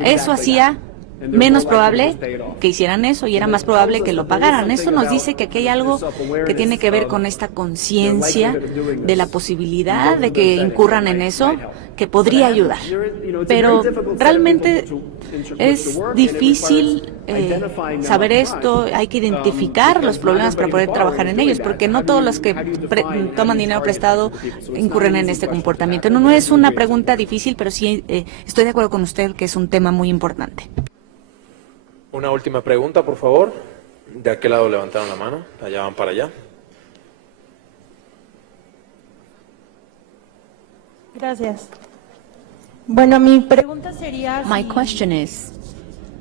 Eso hacía menos probable que hicieran eso y era más probable que lo pagaran. Eso nos dice que aquí hay algo que tiene que ver con esta conciencia de la posibilidad de que incurran en eso, que podría ayudar. Pero realmente es difícil saber esto. Hay que identificar los problemas para poder trabajar en ellos, porque no todos los que toman dinero prestado incurren en este comportamiento. No es una pregunta difícil, pero sí estoy de acuerdo con usted que es un tema muy importante. Una última pregunta, por favor. De aquel lado levantaron la mano, allá van para allá. Gracias. Bueno, mi pregunta sería My si question is,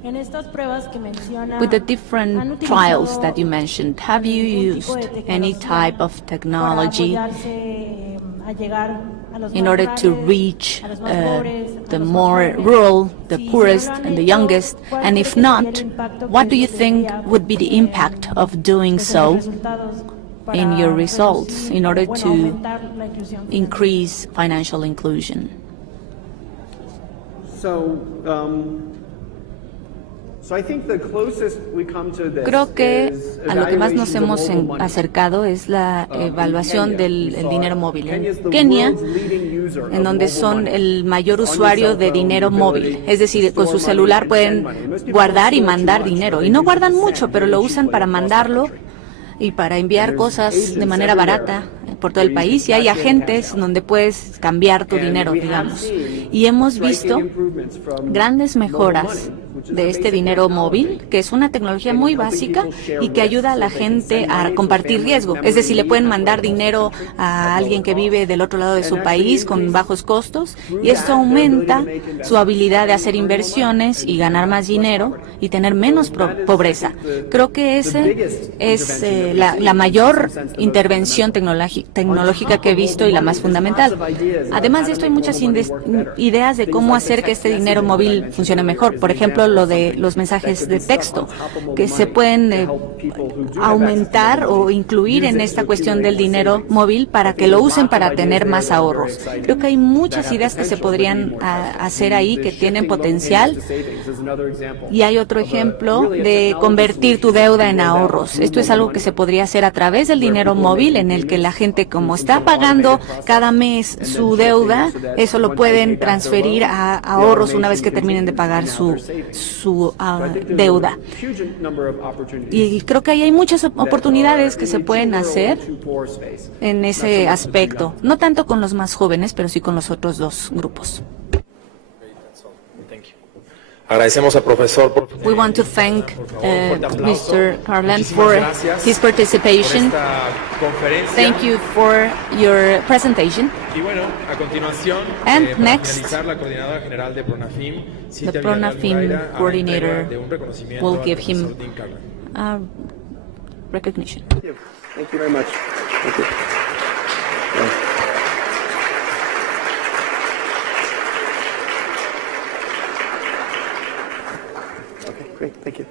en estas pruebas que menciona, with the ¿han different utilizado trials that you mentioned, have you algún used tipo de any tecnología type of para technology apoyarse, a llegar a los in más order to rurales, reach a los más pobres, a the los más more jóvenes? rural, the Si poorest, no lo han and the hecho, youngest? ¿cuál And cree if que sería not, el impacto what do que you eso think tendría, would be the impact of doing pues, en los so resultados para in your results reducir, in order bueno, to aumentar la inclusión financiera? increase financial inclusion? Creo que a lo que más nos hemos acercado es la evaluación del dinero móvil. En Kenia, en donde son el mayor usuario de dinero móvil, es decir, con su celular pueden guardar y mandar dinero. Y no guardan mucho, pero lo usan para mandarlo y para enviar cosas de manera barata por todo el país, y hay agentes donde puedes cambiar tu dinero, digamos. Y hemos visto grandes mejoras de este dinero móvil, que es una tecnología muy básica y que ayuda a la gente a compartir riesgo. Es decir, le pueden mandar dinero a alguien que vive del otro lado de su país con bajos costos y esto aumenta su habilidad de hacer inversiones y ganar más dinero y tener menos pobreza. Creo que esa es la mayor intervención tecnológica que he visto y la más fundamental. Además de esto, hay muchas ideas de cómo hacer que este dinero móvil funcione mejor. Por ejemplo, lo de los mensajes de texto, que se pueden aumentar o incluir en esta cuestión del dinero móvil para que lo usen para tener más ahorros. Creo que hay muchas ideas que se podrían hacer ahí que tienen potencial. Y hay otro ejemplo de convertir tu deuda en ahorros. Esto es algo que se podría hacer a través del dinero móvil, en el que la gente, como está pagando cada mes su deuda, eso lo pueden transferir a ahorros una vez que terminen de pagar su deuda. Y creo que ahí hay muchas oportunidades que se pueden hacer en ese aspecto, no tanto con los más jóvenes, pero sí con los otros dos grupos. Agradecemos al profesor por We want to thank Mr. Carlan for his participation. esta conferencia. Thank you for your presentation. Y bueno, a continuación, And para next, finalizar, la coordinadora general de PRONAFIM, The Cintia PRONAFIM Villarreal Muraira, hará coordinator entrega de un reconocimiento will al give him profesor Dean Carlan. recognition. Thank you very much. Thank you. Okay, great. Thank you.